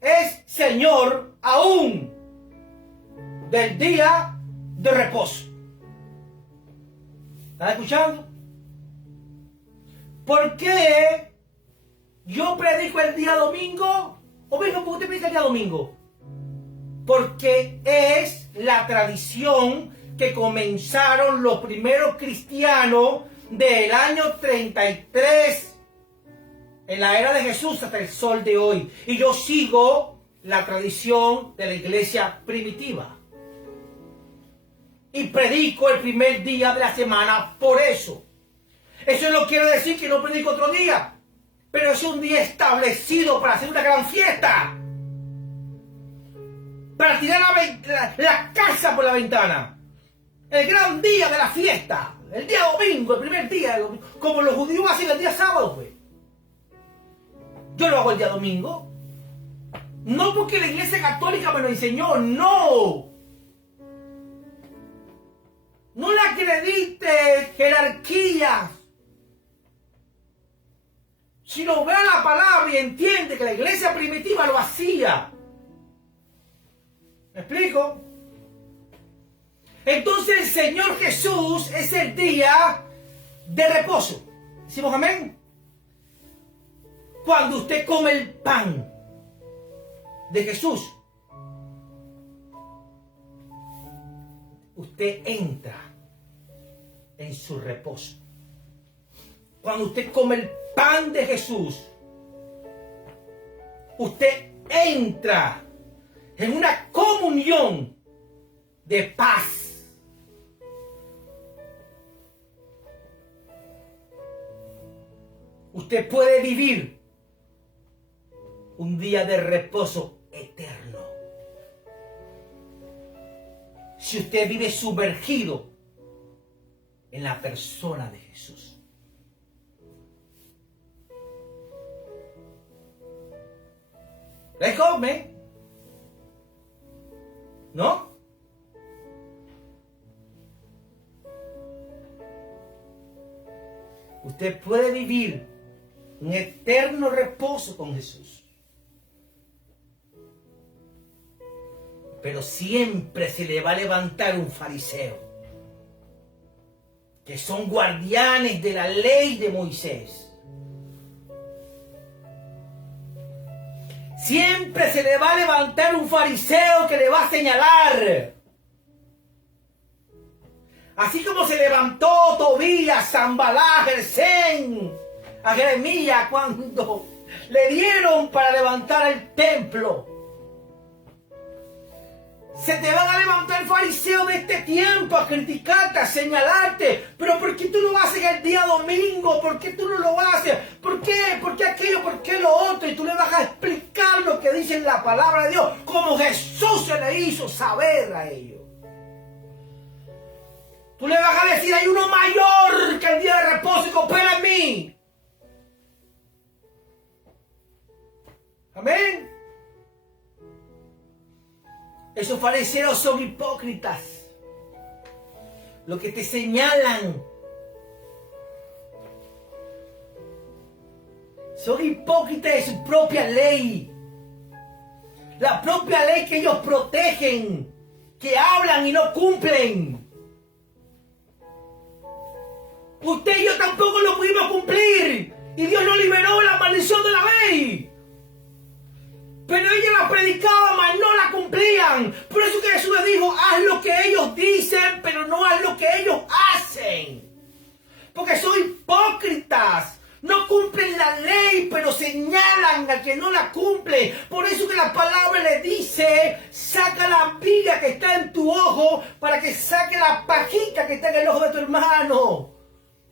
es Señor aún del día de reposo. ¿Están escuchando? ¿Por qué yo predico el día domingo? ¿O mismo por qué usted predica el día domingo? Porque es la tradición que comenzaron los primeros cristianos del año 33 en la era de Jesús hasta el sol de hoy. Y yo sigo la tradición de la iglesia primitiva. Y predico el primer día de la semana por eso. Eso no quiere decir que no predico otro día. Pero es un día establecido para hacer una gran fiesta. Para tirar la casa por la ventana. El gran día de la fiesta. El día domingo, el primer día. Como los judíos hacen el día sábado, pues. Yo lo hago el día domingo. No porque la iglesia católica me lo enseñó, no. No le acredite jerarquías. Si no ve la palabra y entiende que la iglesia primitiva lo hacía. ¿Me explico? Entonces el Señor Jesús es el día de reposo. ¿Decimos amén? Cuando usted come el pan de Jesús, usted entra en su reposo. Cuando usted come el pan de Jesús, usted entra en una comunión de paz. Usted puede vivir un día de reposo eterno. Si usted vive sumergido en la persona de Jesús. ¿Le come? ¿No? Usted puede vivir un eterno reposo con Jesús. Pero siempre se le va a levantar un fariseo, que son guardianes de la ley de Moisés. Siempre se le va a levantar un fariseo que le va a señalar. Así como se levantó Tobías, Sanballat, Gesem, a Jeremías cuando le dieron para levantar el templo. Se te van a levantar fariseos de este tiempo a criticarte, a señalarte. Pero ¿por qué tú lo haces el día domingo? ¿Por qué tú no lo haces? ¿Por qué? ¿Por qué aquello? ¿Por qué lo otro? Y tú le vas a explicar lo que dice en la palabra de Dios, como Jesús se le hizo saber a ellos. Tú le vas a decir, hay uno mayor que el día de reposo y coopera en mí. Amén. Esos fariseos son hipócritas. Lo que te señalan. Son hipócritas de su propia ley. La propia ley que ellos protegen. Que hablan y no cumplen. Usted y yo tampoco lo pudimos cumplir. Y Dios nos liberó de la maldición de la ley. Pero ellos la predicaban, mas no la cumplían. Por eso que Jesús les dijo, haz lo que ellos dicen, pero no haz lo que ellos hacen. Porque son hipócritas. No cumplen la ley, pero señalan al que no la cumple. Por eso que la palabra le dice, saca la viga que está en tu ojo para que saque la pajita que está en el ojo de tu hermano.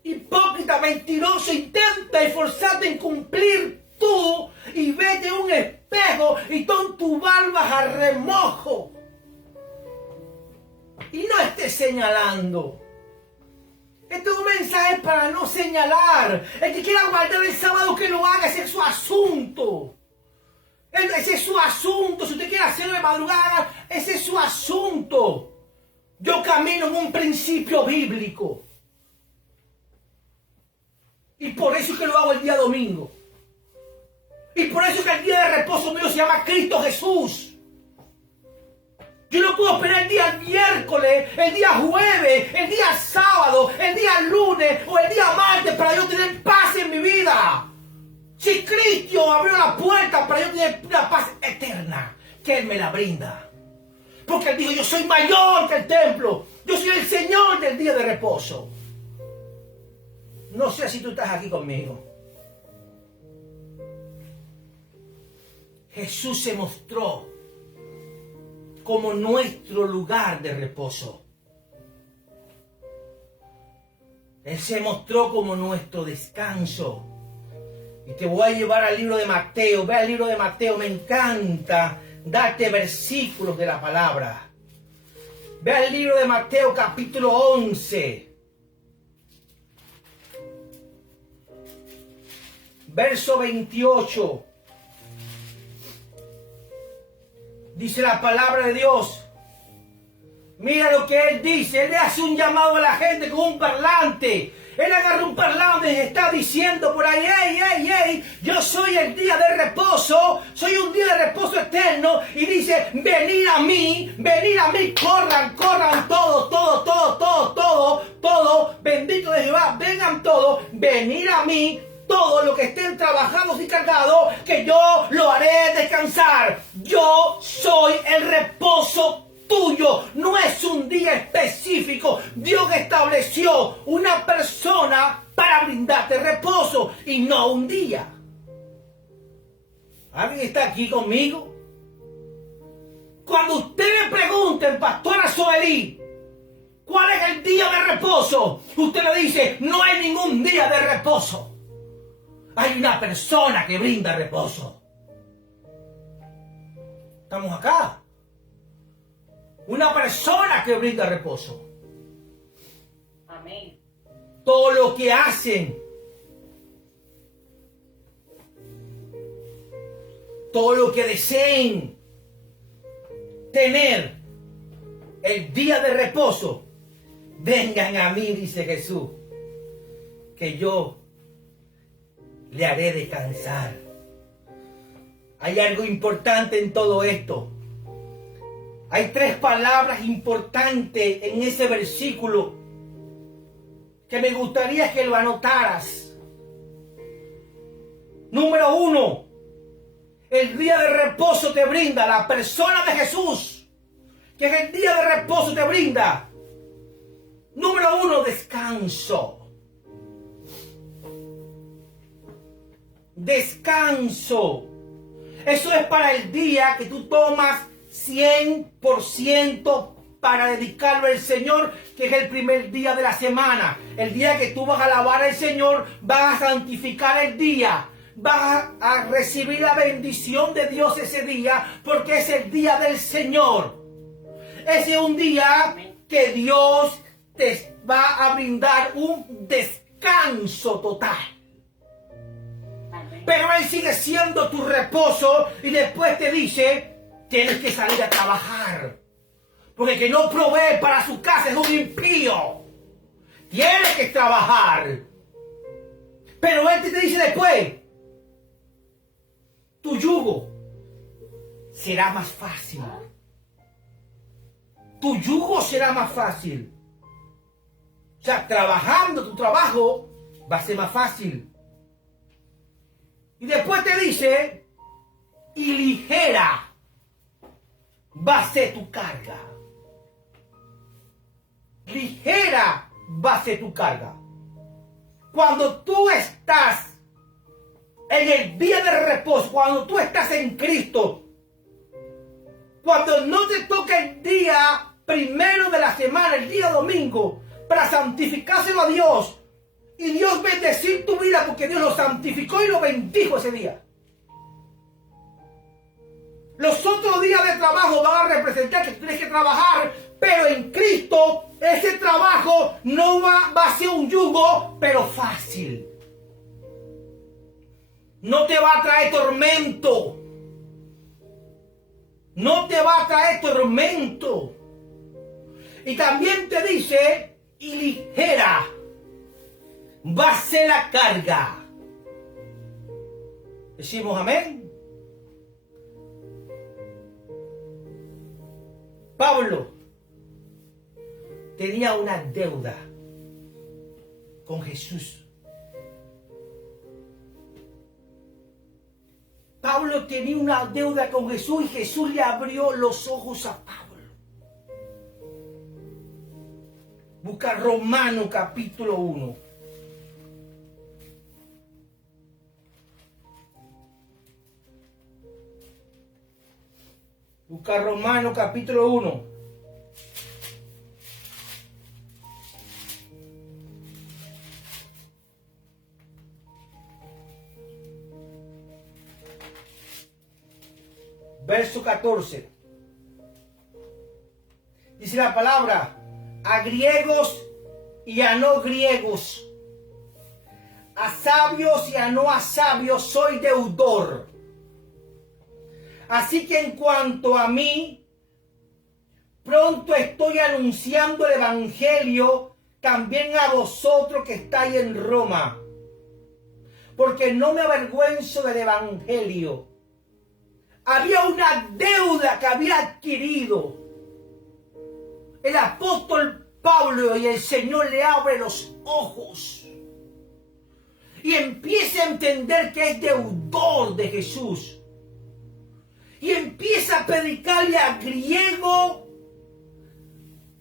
Hipócrita, mentiroso, intenta esforzarte en cumplir tú y vete a un espejo y pon tu barba a remojo. Y no estés señalando. Este es un mensaje para no señalar. El que quiera guardar el sábado que lo haga, ese es su asunto. Ese es su asunto. Si usted quiere hacerlo de madrugada, ese es su asunto. Yo camino en un principio bíblico. Y por eso es que lo hago el día domingo. Y por eso es que el día de reposo mío se llama Cristo Jesús. Yo no puedo esperar el día miércoles, el día jueves, el día sábado, el día lunes o el día martes para yo tener paz en mi vida. Si Cristo abrió la puerta para yo tener una paz eterna, que Él me la brinda. Porque Él dijo, yo soy mayor que el templo. Yo soy el Señor del día de reposo. No sé si tú estás aquí conmigo. Jesús se mostró como nuestro lugar de reposo. Él se mostró como nuestro descanso. Y te voy a llevar al libro de Mateo. Ve al libro de Mateo. Me encanta darte versículos de la palabra. Ve al libro de Mateo capítulo 11. Verso 28. Dice la palabra de Dios. Mira lo que Él dice. Él le hace un llamado a la gente con un parlante. Él agarra un parlante y está diciendo por ahí, hey, yo soy el día de reposo, soy un día de reposo eterno. Y dice, venid a mí, corran todos, bendito de Jehová, vengan todos, venid a mí. Todos los que estén trabajados y cargados, que yo lo haré descansar. Yo soy el reposo tuyo. No es un día específico. Dios estableció una persona para brindarte reposo y no un día. ¿Alguien está aquí conmigo? Cuando usted le pregunten, pastora Zoelí, ¿cuál es el día de reposo? Usted le dice, no hay ningún día de reposo. Hay una persona que brinda reposo. Estamos acá. Una persona que brinda reposo. Amén. Todo lo que hacen, todo lo que deseen tener el día de reposo, vengan a mí, dice Jesús, que yo le haré descansar. Hay algo importante en todo esto. Hay 3 palabras importantes en ese versículo que me gustaría que lo anotaras. Número 1, el día de reposo te brinda la persona de Jesús, que es el día de reposo te brinda. Número 1, descanso. Descanso. Eso es para el día que tú tomas 100% para dedicarlo al Señor, que es el primer día de la semana. El día que tú vas a alabar al Señor, vas a santificar el día. Vas a recibir la bendición de Dios ese día, porque es el día del Señor. Ese es un día que Dios te va a brindar un descanso total. Pero Él sigue siendo tu reposo y después te dice, tienes que salir a trabajar. Porque el que no provee para su casa es un impío. Tienes que trabajar. Pero Él te dice después, tu yugo será más fácil. Tu yugo será más fácil. O sea, trabajando tu trabajo va a ser más fácil. Y después te dice, y ligera va a ser tu carga. Ligera va a ser tu carga. Cuando tú estás en el día de reposo, cuando tú estás en Cristo, cuando no te toca el día primero de la semana, el día domingo, para santificárselo a Dios, y Dios bendecir tu vida porque Dios lo santificó y lo bendijo ese día. Los otros días de trabajo van a representar que tienes que trabajar, pero en Cristo ese trabajo no va a ser un yugo, pero fácil. No te va a traer tormento. No te va a traer tormento. Y también te dice, y ligera va a ser la carga. Decimos amén. Pablo tenía una deuda con Jesús. Pablo tenía una deuda con Jesús y Jesús le abrió los ojos a Pablo. Busca Romanos capítulo 1. Busca Romanos capítulo 1. Verso 14. Dice la palabra, a griegos y a no griegos, a sabios y a no a sabios soy deudor. Así que en cuanto a mí, pronto estoy anunciando el evangelio también a vosotros que estáis en Roma, porque no me avergüenzo del evangelio. Había una deuda que había adquirido el apóstol Pablo y el Señor le abre los ojos y empieza a entender que es deudor de Jesús y empieza a predicarle a griego,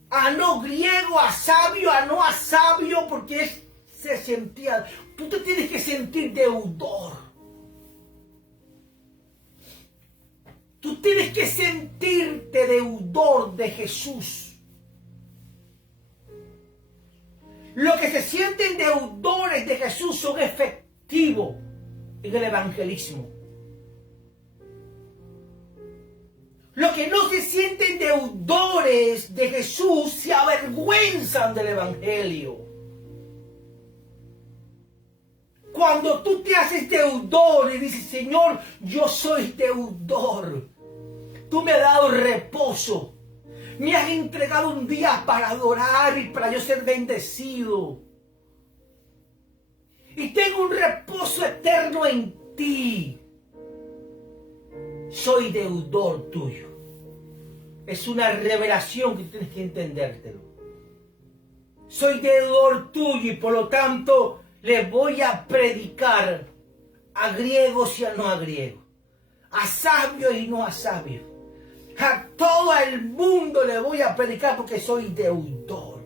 a no griego, a sabio, a no a sabio, porque él se sentía, tú te tienes que sentir deudor. Tú tienes que sentirte deudor de Jesús. Los que se sienten deudores de Jesús son efectivos en el evangelismo. Los que no se sienten deudores de Jesús se avergüenzan del evangelio. Cuando tú te haces deudor y dices, Señor, yo soy deudor. Tú me has dado reposo. Me has entregado un día para adorar y para yo ser bendecido. Y tengo un reposo eterno en ti. Soy deudor tuyo. Es una revelación que tienes que entendértelo. Soy deudor tuyo y por lo tanto le voy a predicar a griegos y a no a griegos, a sabios y no a sabios. A todo el mundo le voy a predicar porque soy deudor.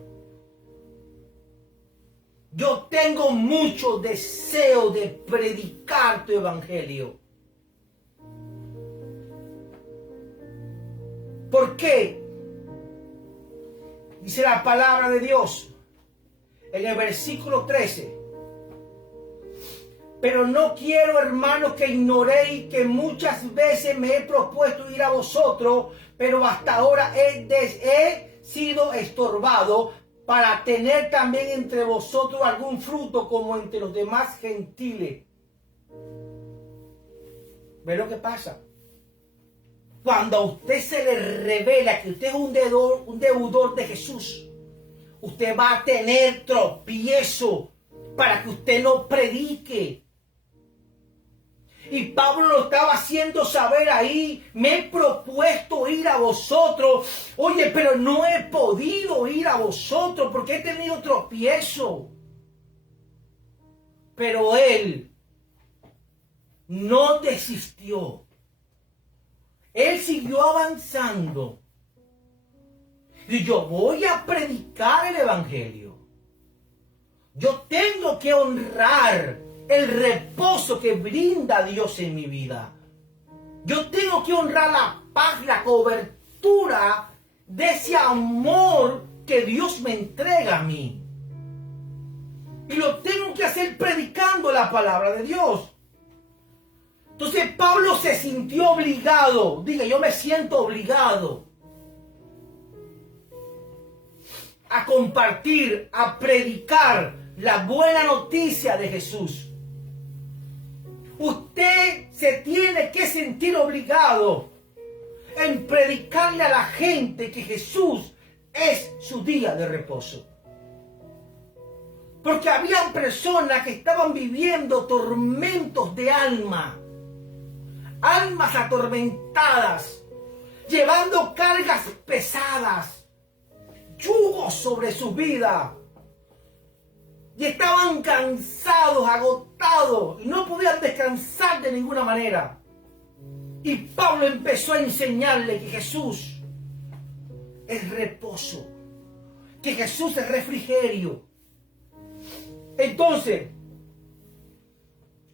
Yo tengo mucho deseo de predicar tu evangelio. ¿Por qué? Dice la palabra de Dios en el versículo 13. Pero no quiero, hermanos, que ignoréis que muchas veces me he propuesto ir a vosotros, pero hasta ahora he sido estorbado para tener también entre vosotros algún fruto como entre los demás gentiles. ¿Ve lo que pasa? Cuando a usted se le revela que usted es un deudor de Jesús, usted va a tener tropiezo para que usted no predique. Y Pablo lo estaba haciendo saber ahí, me he propuesto ir a vosotros. Oye, pero no he podido ir a vosotros porque he tenido tropiezo. Pero él no desistió. Él siguió avanzando. Y yo voy a predicar el evangelio. Yo tengo que honrar el reposo que brinda Dios en mi vida. Yo tengo que honrar la paz, la cobertura de ese amor que Dios me entrega a mí. Y lo tengo que hacer predicando la palabra de Dios. Entonces Pablo se sintió obligado. Diga, yo me siento obligado a compartir, a predicar la buena noticia de Jesús. Usted se tiene que sentir obligado en predicarle a la gente que Jesús es su día de reposo. Porque habían personas que estaban viviendo tormentos de alma, almas atormentadas, llevando cargas pesadas, yugos sobre su vida. Y estaban cansados, agotados, y no podían descansar de ninguna manera. Y Pablo empezó a enseñarle que Jesús es reposo, que Jesús es refrigerio. Entonces,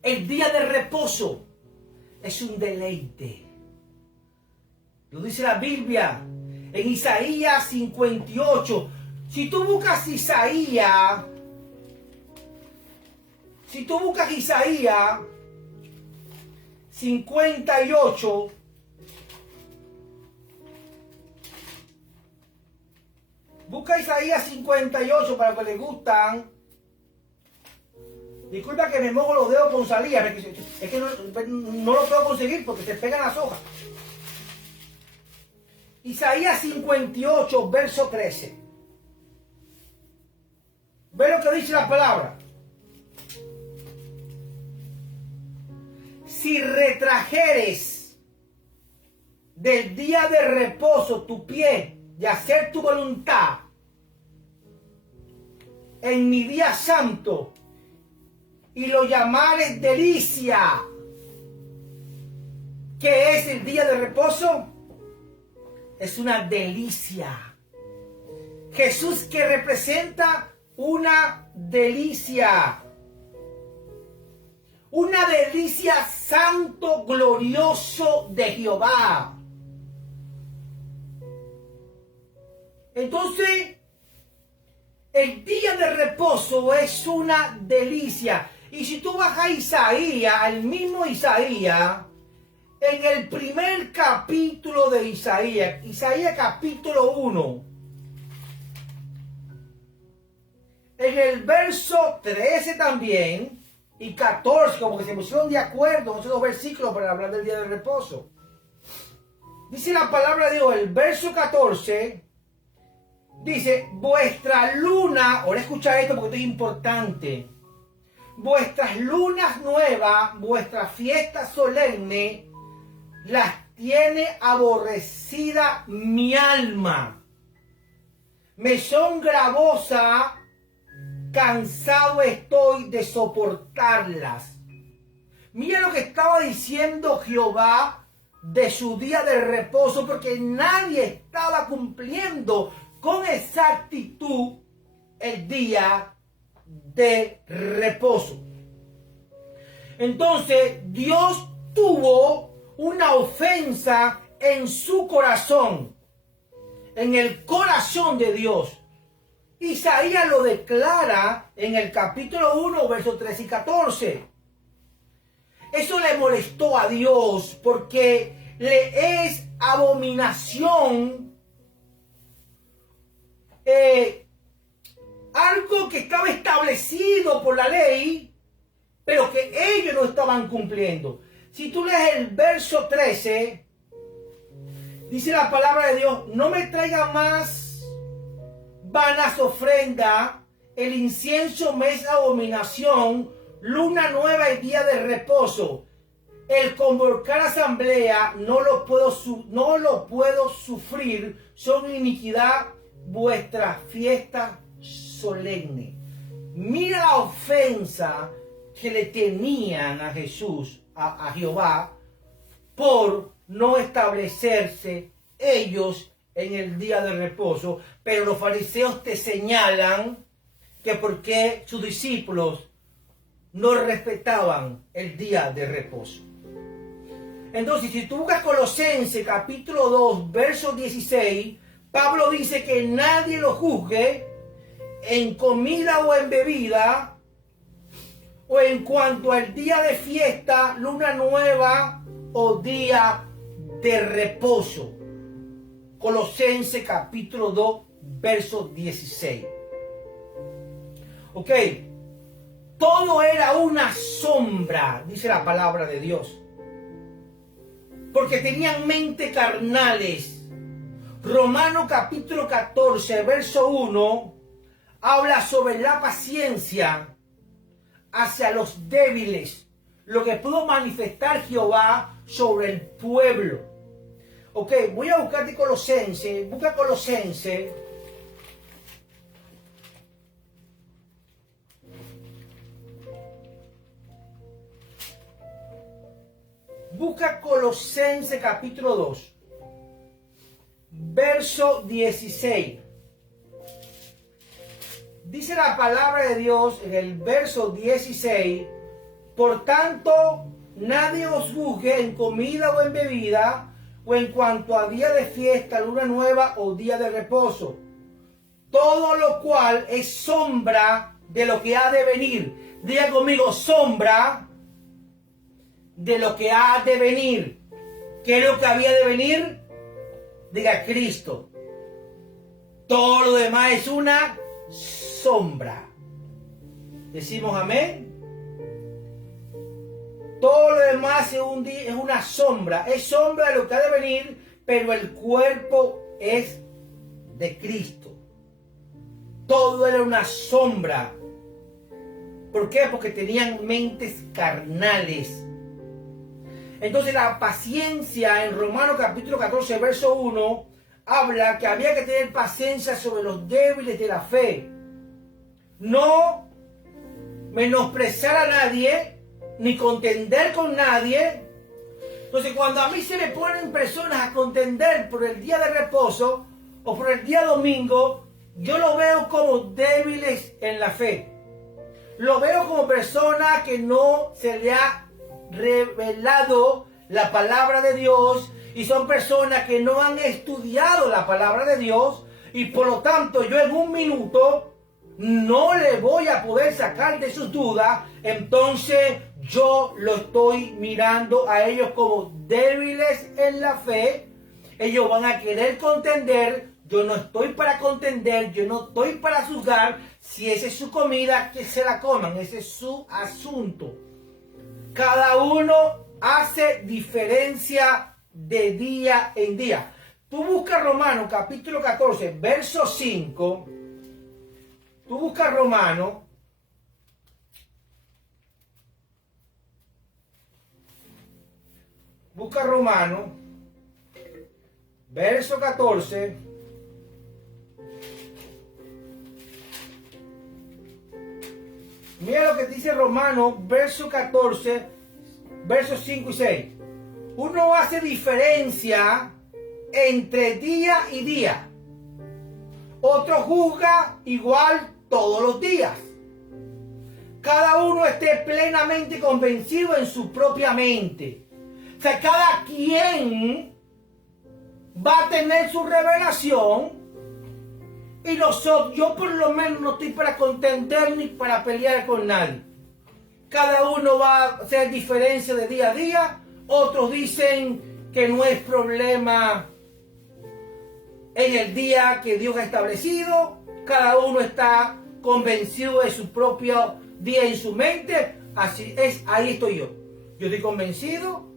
el día de reposo es un deleite. Lo dice la Biblia en Isaías 58. Si tú buscas Isaías 58, busca Isaías 58 para que les gustan. Disculpa que me mojo los dedos con salida, es que no lo puedo conseguir porque se pegan las hojas. Isaías 58, verso 13. Ve lo que dice la palabra. Si retrajeres del día de reposo tu pie de hacer tu voluntad en mi día santo y lo llamares delicia, ¿qué es el día de reposo? Es una delicia. Jesús que representa una delicia. Una delicia santo, glorioso de Jehová. Entonces, el día de reposo es una delicia. Y si tú vas a Isaías, al mismo Isaías, en el primer capítulo de Isaías, Isaías capítulo 1, en el verso 13 también, y 14, como que se pusieron de acuerdo en esos dos versículos para hablar del día de reposo. Dice la palabra de Dios, el verso 14, dice, vuestra luna, ahora escucha esto porque esto es importante, vuestras lunas nuevas, vuestras fiestas solemnes, las tiene aborrecida mi alma. Me son gravosa, cansado estoy de soportarlas. Mira lo que estaba diciendo Jehová de su día de reposo, porque nadie estaba cumpliendo con exactitud el día de reposo. Entonces Dios tuvo una ofensa en su corazón, en el corazón de Dios. Isaías lo declara en el capítulo 1, versos 13 y 14. Eso le molestó a Dios porque le es abominación algo que estaba establecido por la ley, pero que ellos no estaban cumpliendo. Si tú lees el verso 13, dice la palabra de Dios, no me traiga más vanas ofrendas, el incienso me es abominación, luna nueva y día de reposo. El convocar asamblea no lo puedo sufrir, son iniquidad vuestras fiestas solemnes. Mira la ofensa que le tenían a Jesús, a Jehová, por no establecerse ellos en el día de reposo. Pero los fariseos te señalan que porque sus discípulos no respetaban el día de reposo. Entonces, si tú buscas Colosenses capítulo 2, verso 16, Pablo dice que nadie lo juzgue en comida o en bebida, o en cuanto al día de fiesta, luna nueva o día de reposo. Colosenses capítulo 2, verso 16. Ok, todo era una sombra, dice la palabra de Dios. Porque tenían mente carnales, Romanos capítulo 14, verso 1, habla sobre la paciencia hacia los débiles, lo que pudo manifestar Jehová sobre el pueblo. Ok, voy a buscarte Colosenses, busca Colosenses. Busca Colosenses capítulo 2, verso 16. Dice la palabra de Dios en el verso 16, por tanto, nadie os juzgue en comida o en bebida, o en cuanto a día de fiesta, luna nueva o día de reposo. Todo lo cual es sombra de lo que ha de venir. Diga conmigo, sombra de lo que ha de venir. ¿Qué es lo que había de venir? Diga Cristo. Todo lo demás es una sombra. Decimos amén. Todo lo demás es una sombra. Es sombra de lo que ha de venir, pero el cuerpo es de Cristo. Todo era una sombra. ¿Por qué? Porque tenían mentes carnales. Entonces la paciencia en Romanos capítulo 14, verso 1, habla que había que tener paciencia sobre los débiles de la fe. No menospreciar a nadie, ni contender con nadie. Entonces cuando a mí se me ponen personas a contender por el día de reposo o por el día domingo, yo lo veo como débiles en la fe. Lo veo como personas que no se le ha revelado la palabra de Dios y son personas que no han estudiado la palabra de Dios y por lo tanto yo en un minuto no le voy a poder sacar de sus dudas. Entonces yo lo estoy mirando a ellos como débiles en la fe. Ellos van a querer contender. Yo no estoy para contender, yo no estoy para juzgar. Si esa es su comida, que se la coman, ese es su asunto. Cada uno hace diferencia de día en día. Tú buscas Romanos capítulo 14, verso 5. Tú buscas Romanos. Busca Romanos, verso 14. Mira lo que dice Romanos, verso 14, versos 5 y 6. Uno hace diferencia entre día y día. Otro juzga igual todos los días. Cada uno esté plenamente convencido en su propia mente. O sea, cada quien va a tener su revelación. Y yo por lo menos no estoy para contender ni para pelear con nadie. Cada uno va a hacer diferencia de día a día. Otros dicen que no es problema en el día que Dios ha establecido. Cada uno está convencido de su propio día en su mente. Así es, ahí estoy yo. Yo estoy convencido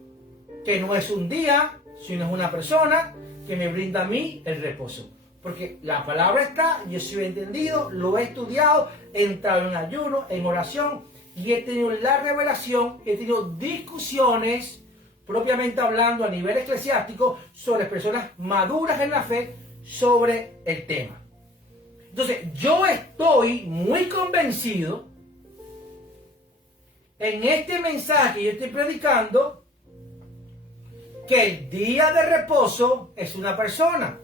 que no es un día, sino es una persona que me brinda a mí el reposo. Porque la palabra está, yo soy entendido, lo he estudiado, he entrado en ayuno, en oración, y he tenido la revelación, he tenido discusiones, propiamente hablando a nivel eclesiástico, sobre personas maduras en la fe, sobre el tema. Entonces, yo estoy muy convencido en este mensaje que yo estoy predicando, que el día de reposo es una persona.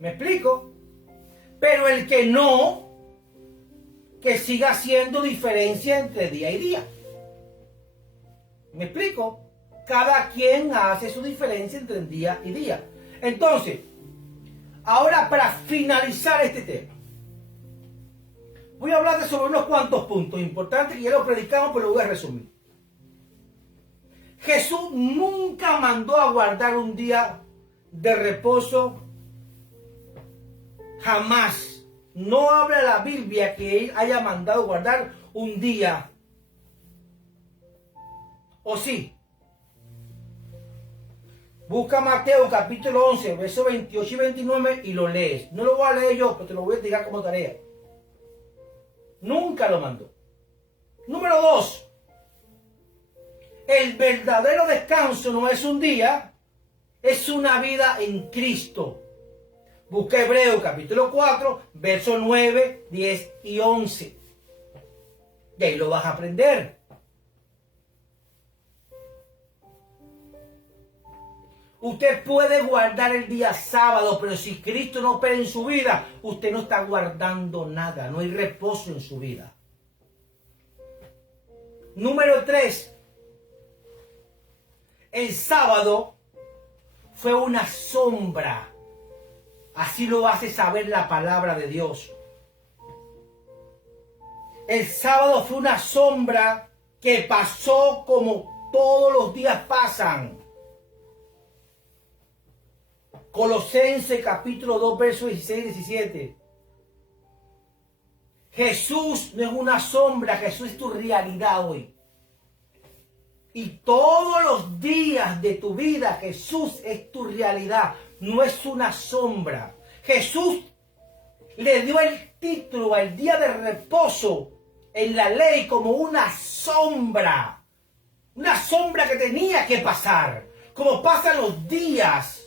¿Me explico? Pero el que no, que siga haciendo diferencia entre día y día. ¿Me explico? Cada quien hace su diferencia entre día y día. Entonces, ahora para finalizar este tema, voy a hablar sobre unos cuantos puntos importantes que ya lo predicamos, pero lo voy a resumir. Jesús nunca mandó a guardar un día de reposo. Jamás. No habla la Biblia que él haya mandado guardar un día. ¿O sí? Busca Mateo capítulo 11, versos 28 y 29 y lo lees. No lo voy a leer yo, pero te lo voy a dejar como tarea. Nunca lo mandó. Número 2. El verdadero descanso no es un día, es una vida en Cristo. Busca Hebreos capítulo 4, versos 9, 10 y 11. Y ahí lo vas a aprender. Usted puede guardar el día sábado, pero si Cristo no opera en su vida, usted no está guardando nada. No hay reposo en su vida. Número 3. El sábado fue una sombra. Así lo hace saber la palabra de Dios. El sábado fue una sombra que pasó como todos los días pasan. Colosenses capítulo 2, versos 16 y 17. Jesús no es una sombra, Jesús es tu realidad hoy. Y todos los días de tu vida Jesús es tu realidad, no es una sombra. Jesús le dio el título al día de reposo en la ley como una sombra que tenía que pasar, como pasan los días.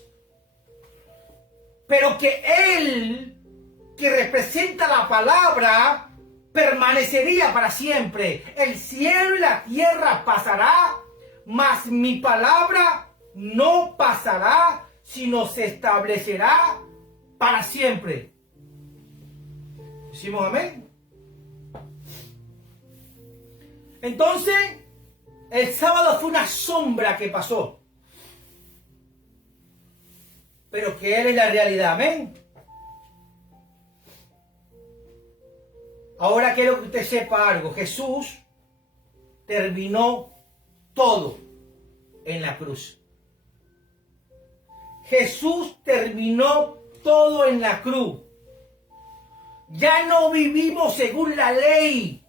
Pero que Él, que representa la palabra, permanecería para siempre. El cielo y la tierra pasará, mas mi palabra no pasará, sino se establecerá para siempre. ¿Decimos amén? Entonces, el sábado fue una sombra que pasó. Pero que Él es la realidad, amén. Ahora quiero que usted sepa algo. Jesús terminó todo en la cruz. Jesús terminó todo en la cruz. Ya no vivimos según la ley,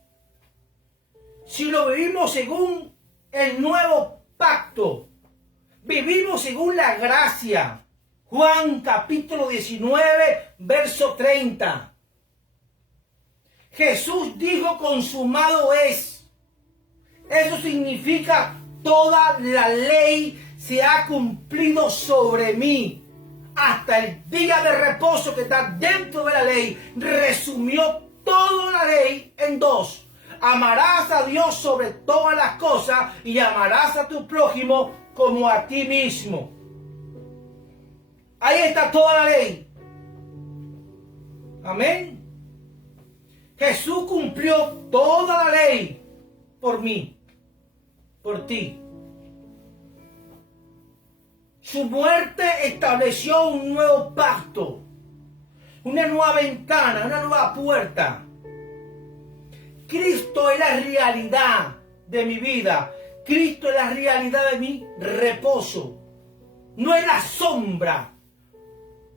sino vivimos según el nuevo pacto. Vivimos según la gracia. Juan capítulo 19, verso 30. Jesús dijo: consumado es. Eso significa toda la ley se ha cumplido sobre mí. Hasta el día de reposo que está dentro de la ley, resumió toda la ley en 2. Amarás a Dios sobre todas las cosas y amarás a tu prójimo como a ti mismo. Ahí está toda la ley. Amén. Jesús cumplió toda la ley por mí, por ti. Su muerte estableció un nuevo pacto, una nueva ventana, una nueva puerta. Cristo es la realidad de mi vida. Cristo es la realidad de mi reposo. No es la sombra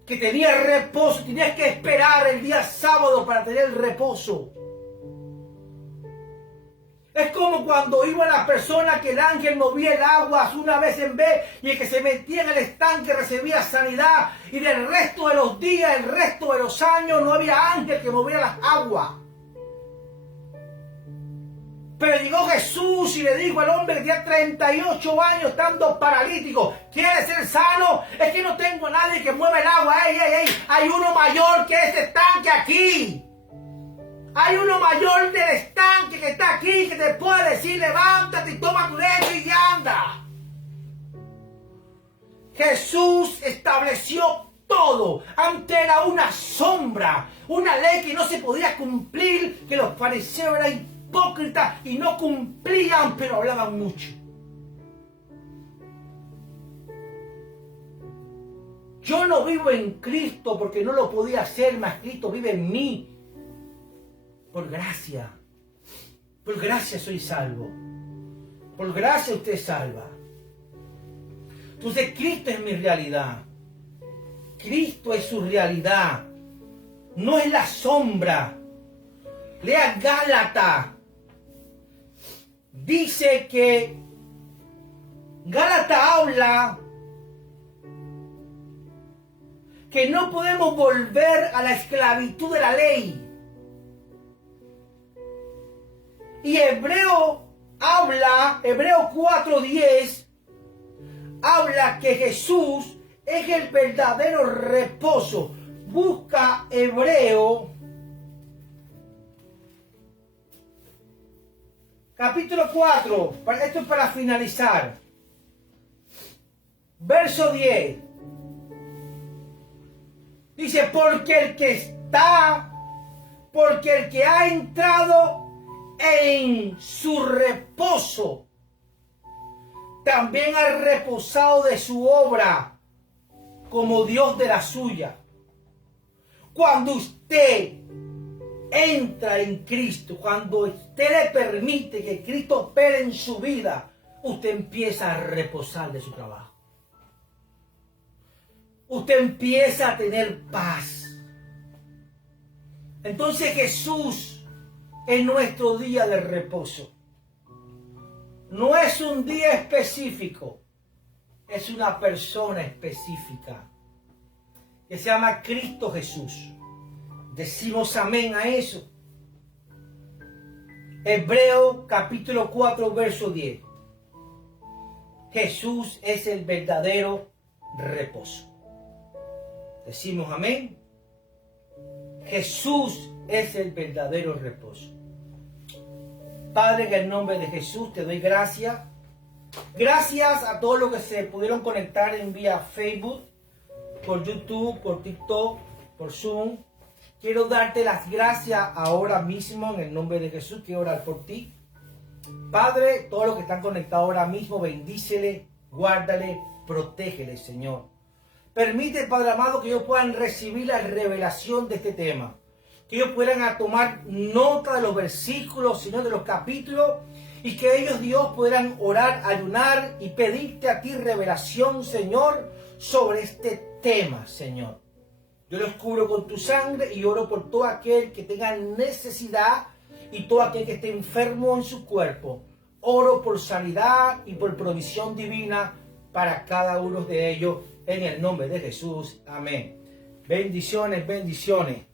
que tenía reposo. Tenías que esperar el día sábado para tener el reposo. Es como cuando iba la persona que el ángel movía el agua una vez en vez, y el que se metía en el estanque recibía sanidad, y del resto de los días, el resto de los años, no había ángel que moviera las aguas. Pero llegó Jesús y le dijo al hombre que tenía 38 años estando paralítico: ¿quieres ser sano? Es que no tengo a nadie que mueva el agua. ¡Ey, ey, ey! Hay uno mayor que ese estanque aquí. Hay uno mayor del estanque que está aquí, que te puede decir: levántate y toma tu lecho y anda. Jesús estableció todo. Antes era una sombra, una ley que no se podía cumplir, que los fariseos eran hipócritas y no cumplían, pero hablaban mucho. Yo no vivo en Cristo porque no lo podía hacer, mas Cristo vive en mí. Por gracia soy salvo. Por gracia usted es salva. Entonces Cristo es mi realidad. Cristo es su realidad. No es la sombra. Lea Gálatas. Dice que Gálatas habla que no podemos volver a la esclavitud de la ley. Y Hebreo 4:10, habla que Jesús es el verdadero reposo. Busca Hebreo capítulo 4, esto es para finalizar. Verso 10. Dice, porque el que ha entrado en su reposo, también ha reposado de su obra como Dios de la suya. Cuando usted entra en Cristo, cuando usted le permite que Cristo opere en su vida, usted empieza a reposar de su trabajo. Usted empieza a tener paz. Entonces Jesús es nuestro día de reposo. No es un día específico, es una persona específica que se llama Cristo Jesús. Decimos amén a eso. Hebreo capítulo 4 verso 10. Jesús es el verdadero reposo. Decimos amén. Jesús es el verdadero reposo. Padre, en el nombre de Jesús te doy gracias. Gracias a todos los que se pudieron conectar en vía Facebook, por YouTube, por TikTok, por Zoom. Quiero darte las gracias ahora mismo en el nombre de Jesús. Quiero orar por ti. Padre, todos los que están conectados ahora mismo, bendícele, guárdale, protégele, Señor. Permite, Padre amado, que ellos puedan recibir la revelación de este tema. Que ellos puedan tomar nota de los versículos, sino de los capítulos. Y que ellos, Dios, puedan orar, ayunar y pedirte a ti revelación, Señor, sobre este tema, Señor. Yo los cubro con tu sangre y oro por todo aquel que tenga necesidad y todo aquel que esté enfermo en su cuerpo. Oro por sanidad y por provisión divina para cada uno de ellos. En el nombre de Jesús. Amén. Bendiciones, bendiciones.